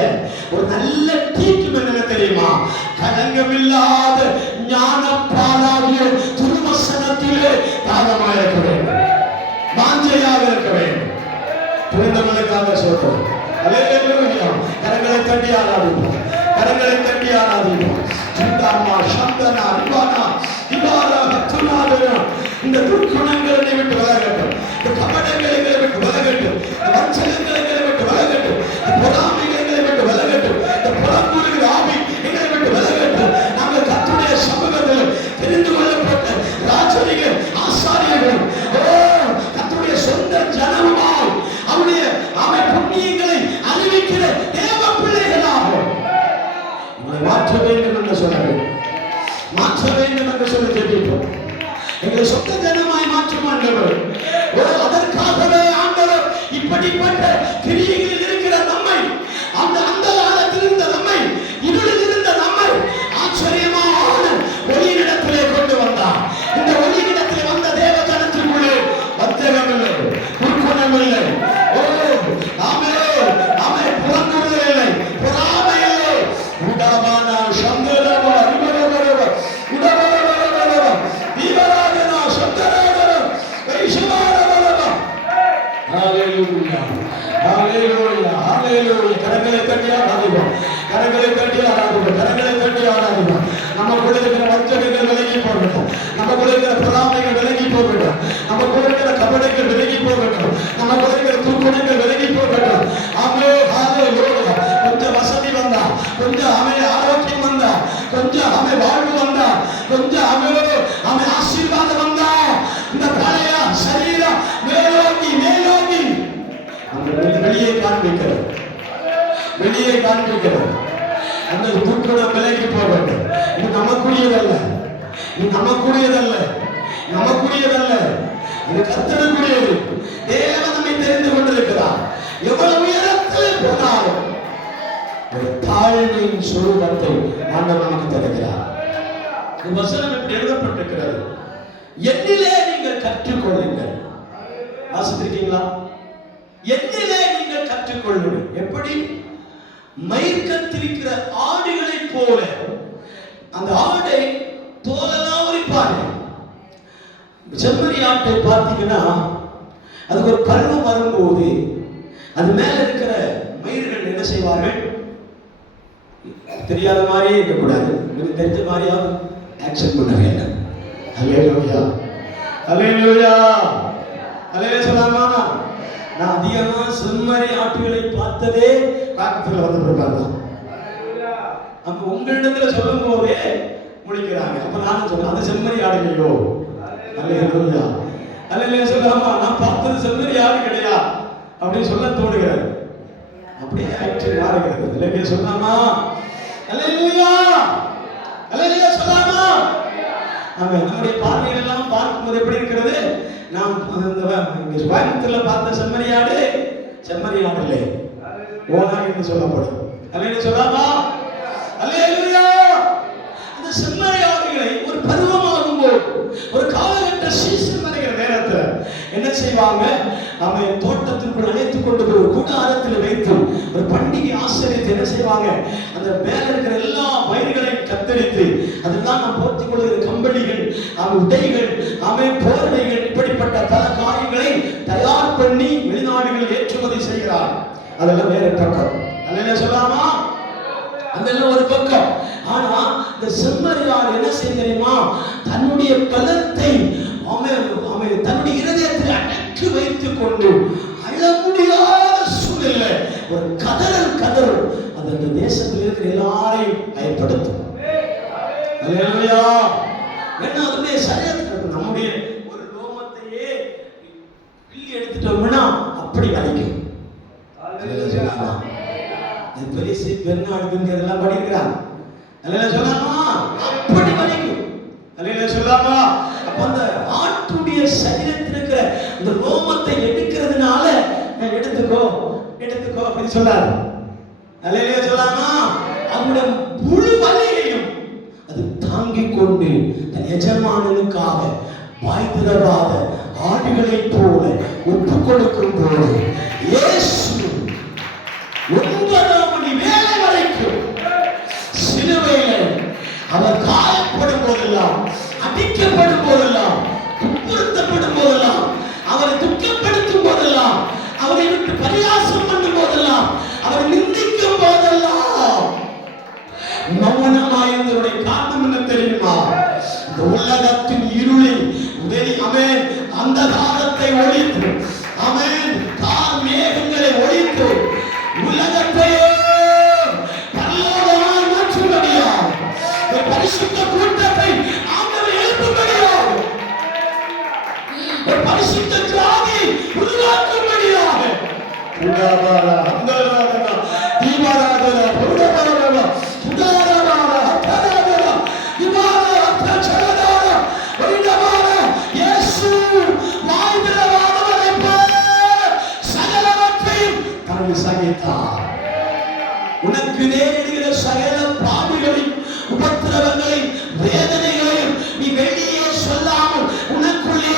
ஒரு நல்ல ட்ரீட்மெண்ட் என்ன தெரியுமா? களங்கமில்லாத ஞானப்பாலாகிய திருவசனத்திலே தாகமாக இருக்க வேண்டும், வாஞ்சையாக இருக்க வேண்டும். புரிந்தவர்களுக்காக சொல்றோம். அல்லேலூயா. கரங்களை தட்டி ஆராதிப்போம், கரங்களை தட்டி ஆராதிப்போம். சுந்தாமா சந்தனா ரிவானா திவாரா துனாதனா. இந்த துர்க்குணங்களை விட்டு விலகட்டும், இந்த கபடங்களை விட்டு விலகட்டும், இந்த வஞ்சகங்களை விட்டு விலகட்டும், இந்த பொறாமைகளை விட்டு விலகட்டும், இந்த புறக்கூறுகிற ஆவி எங்களை விட்டு விலகட்டும். நாங்கள் கர்த்தருடைய சமூகத்தில் தெரிந்து கொள்ளப்பட்ட ராஜரீக ஆசாரியர்கள், கர்த்தருடைய சொந்த ஜனமாய் அவருடைய புண்ணியங்களை அறிவிக்கிற தேவ பிள்ளைகளாக மாற்ற வேண்டும் என்று சொன்னார்கள். மாற்ற வேண்டும் என்று சொல்லி கேட்டோம். எங்களை சொந்த ஜனமாய் மாற்றும் ஆண்டவர். அதற்காகவே ஆண்டவர் இப்படிப்பட்ட கிரியைகளில் இருக்கிற நம்மை, அந்த காலத்தில் இருந்த நம்மை, இருளில் இருந்த நம்மை ஆச்சரியமான ஒளியிடத்திலே கொண்டு வந்தார். இந்த ஒளியிடத்திலே வந்த தேவ ஜனத்திற்குள்ளே வஞ்சகம் இல்லை, துர்க்குணம் இல்லை, புறங்குறுதல் இல்லை, பொறாமை இல்லை. உடபானா சந்தரவா ரிவரவரவ உடவரவரவரவ தீவராஜனா சந்தரவரவ வைஷவாரவரவ. ஹalleluya, ஹalleluya, ஹalleluya. கரங்களை தட்டி ஆராதிப்போம், கரங்களை தட்டி ஆராதிப்போம், கரங்களை தட்டி ஆராதிப்போம். நமக்குள்ள இருக்கிற வஞ்சகங்கள் விலகி போகட்டும், நமக்குள்ள இருக்கிற பொறாமைகள் விலகி போகட்டும், நமக்குள்ள இருக்கிற கபடங்கள் விலகி போகட்டும், நமக்குள்ள இருக்கிற துர்க்குணங்கள் விலகி போகட்டும். ஹalleluya. கொஞ்சம் வசதி வந்தா, கொஞ்சம் ஆரோக்கியம் வந்தா, கொஞ்சம் வாழ்வு வந்தா, கொஞ்சம் ஆசீர்வாதம் வந்தா, இந்த பழைய சரீரம் மேலோங்கி மேலோங்கி வெளியே காண்பிக்கிறது, வெளியே காண்பிக்கிறது. அந்த துர்க்குணம் விலகி போகட்டும். இது நமக்குரியதல்ல, இது நமக்குரியதல்ல, நமக்குரியதல்ல, இது கர்த்தருக்குரியது. தேவன் நம்மை தெரிந்து கொண்டிருக்கிறார். எவ்வளவு உயரத்தில் போனாலும் ஒரு தாழ்மையின் சுரூபத்தை ஆண்டவர் நமக்கு தருகிறார். இந்த வசனம் இப்படி எழுதப்பட்டிருக்கிறது. என்னிலே நீங்கள் கற்றுக்கொள்ளுங்கள். வாசித்திருக்கீங்களா? என்னிலே நீங்கள் கற்றுக்கொள்ளுங்கள். எப்படி? மயிர்கத்திருக்கிற ஆடுகளை போல. அந்த ஆடை தோலெல்லாம் உரிப்பார்கள், செம்மறி ஆட்டை பார்த்தீங்கன்னா அதுக்கு ஒரு பருவம் வரும்போது அது மேல இருக்கிற மயிர்கள் என்ன செய்வார்கள்? தெரியாத மாதிரியே இருக்கக்கூடாது, தெரிஞ்ச மாதிரியாவது ஆக்சன் பண்ண வேண்டும். அல்லேலூயா, அல்லேலூயா, அல்லேலூயா சொல்லாமா? நான் அதிகமா செம்மறி ஆட்டுகளை பார்த்ததே காக்கத்துல வந்த பிறகு தான். அப்ப உங்களிடத்துல சொல்லும் போதே முடிக்கிறாங்க. அப்ப நானும் சொல்றேன், அது செம்மறி ஆடுலையோ? அல்லேலூயா, அல்லேலூயா சொல்லாமா? நான் பார்த்தது செம்மறி ஆடு கிடையா அப்படின்னு சொல்ல தோணுகிறது. அப்படியே ஆக்சன் மாறுகிறது. அல்லேலூயா சொல்லாமா? அல்லேலூயா, அல்லேலூயா சொல்லாமா? ஆமென். நம்முடைய பார்வைகள் எல்லாம் பார்க்கும்போது எப்படி இருக்கிறது? நாம் கோயம்புத்தூர்ல பார்த்த செம்மறியாடு செம்மறியாடு இல்லை, ஓனா என்று சொல்லப்படும். அல்லேலூயா சொல்லாமா? அல்லேலூயா. அந்த செம்மறியாடுகளை ஒரு பருவமாகும் போது, ஒரு காலகட்ட சீசன் வருகிற நேரத்தில் என்ன செய்வாங்க? அவன் தோட்டத்திற்குள் அழைத்துக் கொண்டு போய் கூடாரத்தில் வைத்து ஒரு பண்டிகை ஆசிரியத்தை என்ன செய்வாங்க? அந்த மேல இருக்கிற எல்லா பயிர்களையும் கத்தரித்து அதெல்லாம் நாம் போர்த்திக் கொள்கிற கம்பளிகள், உடைகள், போர்வைகள், இப்படிப்பட்ட பல காரியங்களை தயார் பண்ணி வெளிநாடுகளில் ஏற்றுமதி செய்கிறார். அதெல்லாம் வேற பக்கம். அல்லேலூயா சொல்லாமா? அதெல்லாம் ஒரு பக்கம். ஆனா இந்த செம்மறியாடு என்ன செய்ய தெரியுமா? தன்னுடைய பலத்தை தன்னுடைய இருதயத்தில் அடக்கி வைத்துக் கொண்டு அழ முடியாத சூழ்நிலை ஒரு கதறல் அது அந்த தேசத்தில் இருக்கிற எல்லாரையும் பயன்படுத்தும். அல்லேலூயா. ஏன்னா அதனுடைய சரீரத்தில் நம்முடைய ஒரு ரோமத்தையே கிள்ளி எடுத்துட்டோம்னா அப்படி வலிக்கும். பெரிசி பெருநாடுங்கிறதெல்லாம் படிக்கிறாங்க. அல்லேலூயா சொல்லாமா? அப்படி வலிக்கும். அல்லேலூயா சொல்லாமா? அப்ப அந்த ஆட்டுடைய சரீரத்தில் இருக்கிற அந்த ரோமத்தை எடுக்கிறதுனால எடுத்துக்கோ அப்படின்னு சொல்லாரு. அல்லேலூயா சொல்லாமா? அவருடைய முழு வலியையும் அது தாங்கிக் கொண்டு தன் எஜமானனுக்காக வாய் திறவாத ஆடுகளைப் போல ஒப்பு கொடுக்கும் போது இயேசு 9 மணி வேளை வரைக்கும் சிலுவையில் அவர் காயப்படும் போதெல்லாம், அடிக்கப்படும் போதெல்லாம், துன்புறுத்தப்படும் போதெல்லாம், அவரை துக்கப்படுத்தும் போதெல்லாம், அவரை விட்டு பரியாசம் பண்ணும் போதெல்லாம், அவரை நிந்திக்கும் போதெல்லாம் மௌனமாயிருந்தவருடைய காரணம் என்ன தெரியுமா? இந்த உலகத்தின் இருளை அந்த காலத்தை ஒழித்து, கார் மேகங்களை ஒழித்து உலகத்தையே பரலோகமாய் மாற்றும்படியாக ஒரு பரிசுத்த கூட்டத்தை ஆண்டவர் எழுப்பும்படியாக, ஒரு பரிசுத்த ஜாதி உருவாக்கும்படியாக உடாபாரா அந்தராதனா தீபாராதனா புருடபாரா சுதாராபாரா அத்தராதனா இவாரா அத்தச்சரதாரா வைடபாரா இயேசு வாய்திரவாதவரைப் போல சகலவற்றையும் தாங்கி சகித்தார். உனக்கு நேரிடுகிற சகல பாடுகளையும் உபத்திரவங்களையும் வேதனைகளையும் நீ வெளியே சொல்லாமல் உனக்குள்ளே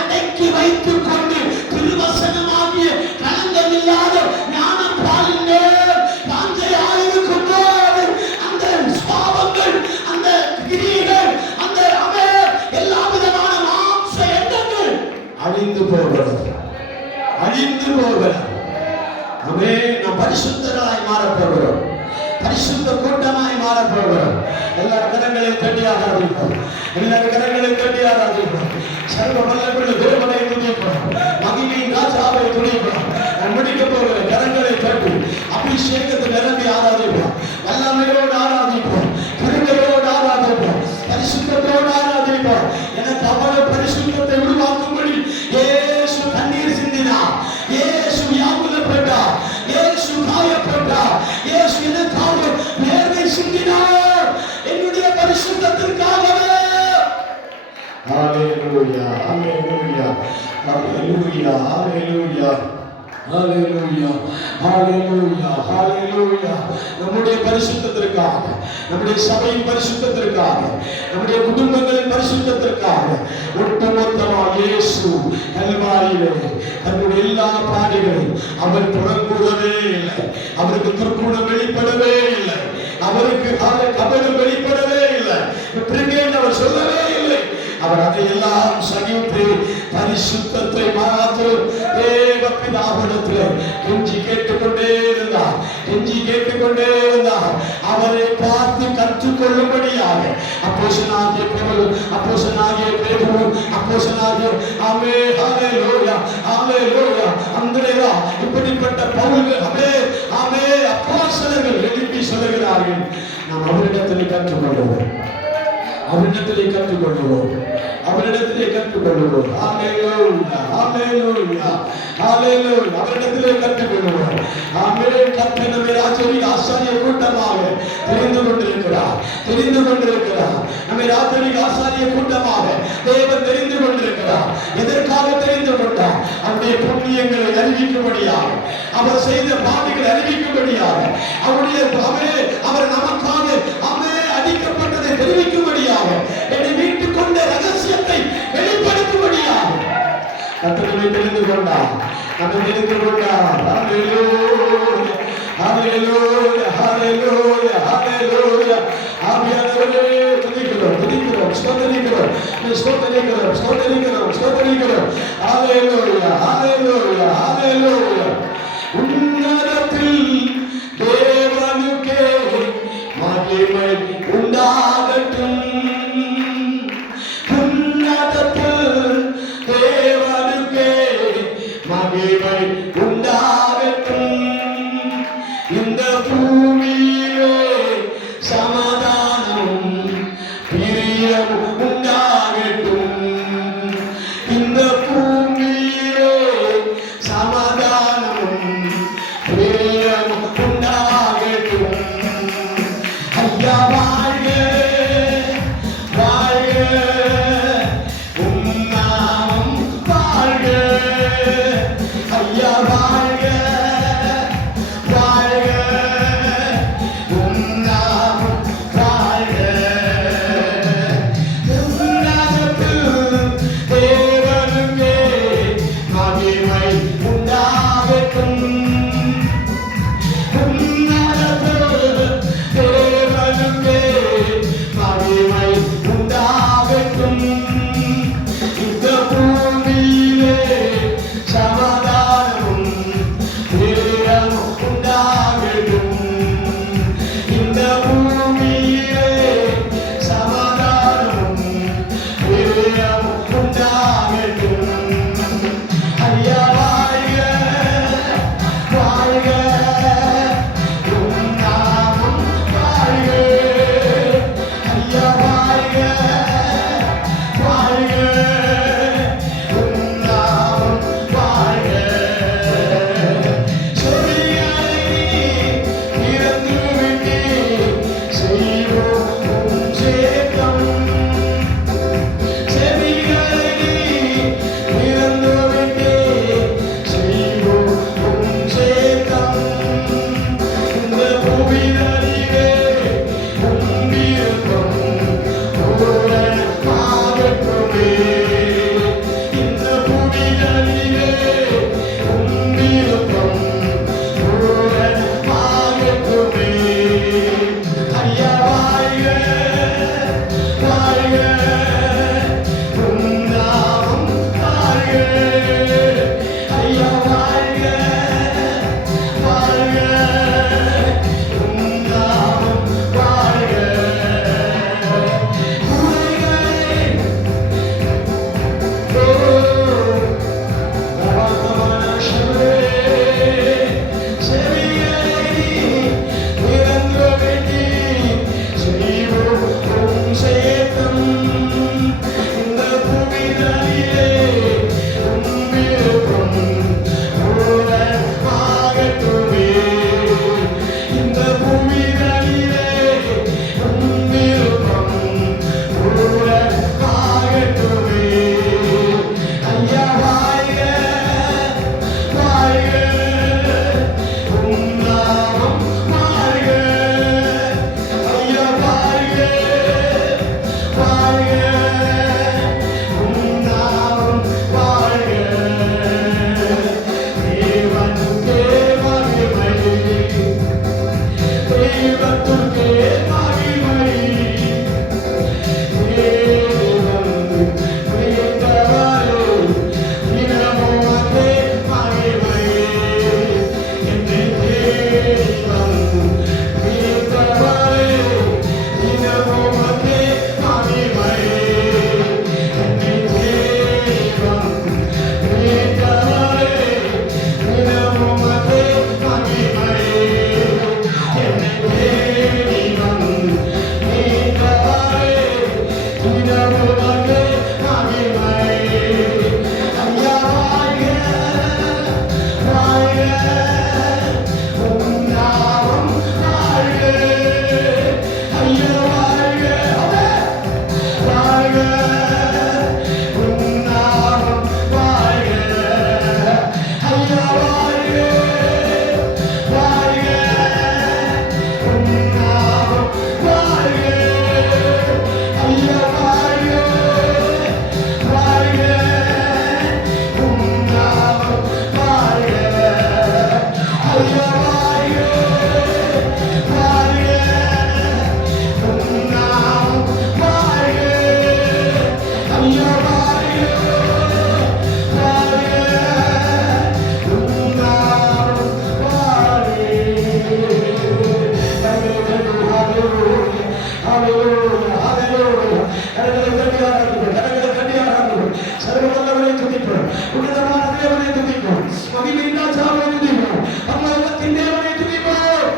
அடக்கி வைத்துக் கொண்டு திருவசனமாகிய களங்கமில்லாத ஞானம் பாலின் மேல் வாஞ்சையாயிருக்கும் போது அந்த சுவாபங்கள், அந்த கிரியைகள், அந்த எல்லா விதமான மாம்ச எண்ணங்கள் அழிந்து போகிறது. நாம் பரிசுத்தராய் மாறப் போகிறோம். பரிசுத்த கூட்டமாய் மாறப் போகிறோம். எல்லா கரங்களையும் தட்டி ஆராதிப்போம். எல்லா கரங்களையும் தட்டி ஆராதிப்போம். சர்வ வல்லமையுள்ள தேவனை துதிப்போம். மகிமையின் ராஜாவை துதிப்போம். நான் முடிக்க போகிற கரங்களை தட்டி அபிஷேகத்தை நிரம்பி ஆராதிப்போம். வல்லமையோடு ஆராதிப்போம். கருணையோடு ஆராதிப்போம். பரிசுத்தத்தோடு ஆராதிப்போம். எனக்கு அவ்வளவு பரிசுத்தத்தை உருவாக்கும்படி இயேசு கண்ணீர் சிந்தினார். இயேசு வியாகுலப்பட்டார். இயேசு காயப்பட்டார். இயேசு எனக்காக வேர்வை சிந்தினார். என்னுடைய பரிசுத்தத்திற்காகவே. ஹalleluya, ஹalleluya, ஹalleluya, ஹalleluya, ஹalleluya, ஹalleluya, ஹalleluya. நம்முடைய பரிசுத்தத்திற்காக, நம்முடைய சபையின் பரிசுத்தத்திற்காக, நம்முடைய குடும்பங்களின் பரிசுத்தத்திற்காக ஒட்டுமொத்தமாக இயேசு கல்வாரியிலே தன்னுடைய எல்லா பாடுகளையும் அவர் புறங்கூடவே இல்லை. அவருக்கு துர்க்குணம் வெளிப்படவே இல்லை. அவருக்கு கபடம் வெளிப்படவே இல்லை. அவர் சொல்லவே இல்லை. அவர் அவர் அதையெல்லாம் சகித்து பரிசுத்தத்தை மாத்திரம் தேவ பிதாவிடத்தில் கெஞ்சி கேட்டுக்கொண்டே இருந்தார். அவரை பார்த்து கற்றுக்கொள்ளும்படியாக அப்போஸ்தலனாகிய பவுல், அப்போஸ்தலனாகிய பேதுரு, அப்போஸ்தலனாகிய அந்திரேயா, இப்படிப்பட்ட பவுல்கள் அப்போஸ்தலர்கள் எழுப்பி சொல்லுகிறார்கள், நாம் அவரிடத்தில் கற்றுக்கொள்வோம். அவரிடத்திலே கற்றுக்கொள்வோம். அவரிடத்திலே கற்றுக்கொள்வோம். அவரிடத்திலே கற்றுக்கொள்வோம். கர்த்தர் நம்மை ராஜரீக ஆசாரிய கூட்டமாக தெரிந்து கொண்டிருக்கிறார். நம்மை ராஜரீக ஆசாரிய கூட்டமாக தேவன் தெரிந்து கொண்டிருக்கிறார். எதற்காக தெரிந்து கொண்டார்? அவருடைய புண்ணியங்களை அறிவிக்கும்படியாக, அவர் செய்த பாதைகளை அறிவிக்கும்படியாக, அவர் நமக்காக அடிக்கப்பட்டதை தெரிவிக்கும்படியாக, என்னை மீட்டுக் கொண்ட ரகசியத்தை வெளிப்படுத்தும்படியாக கர்த்தரை தெரிந்து கொண்டார். நம்மை தெரிந்து கொண்டார். ஆவியானவரே துதிக்கிறோம். ஸ்தோத்திரிக்கிறோம். உன்னதத்தில் தேவனுக்கே மகிமை உண்டாகட்டும். உன்னதத்தில் தேவனுக்கே மகிமை உண்டாகட்டும். இந்த பூமியிலே சமாதானம் பிரியம் உண்டாகட்டும். இந்த பூமியிலே சமாதானம் பிரியம் உண்டாகட்டும். ஐயா வாழ்க, வாழ்க, உம் நாமம் வாழ்க. ஐயா வாழ்க, வாழ்க, உம் நாமம் வாழ்க. உன்னதத்தில் தேவனுக்கே மகிமை உண்டாகட்டும். தேவனுக்கே மகிமை உண்டாகட்டும். இந்த பூமியிலே சமாதானம் பிரியம் உண்டாகட்டும். இந்த பூமியிலே சமாதானம் பிரியம் உண்டாகட்டும். ஐயா வாழ்க, வாழ்க, உம் நாமம் வாழ்க. ஐயா வாழ்க, வாழ்க, உம் நாமம் வாழ்க. செவிகளை திறந்து விட்டு செய்வோம் உம் சேத்தம். செவிகளை திறந்து விட்டு செய்வோம் உம் சேத்தம். இந்த பூமியிலே உம் விருப்பம் பூரணமாகட்டுமே. இந்த பூமியிலே உம் விருப்பம் பூரணமாகட்டுமே. ஐயா வாழ்க, வாழ்க, உம் நாமம் வாழ்க. ஐயா வாழ்க, வாழ்க, உம் நாமம் வாழ்க. ஹalleluya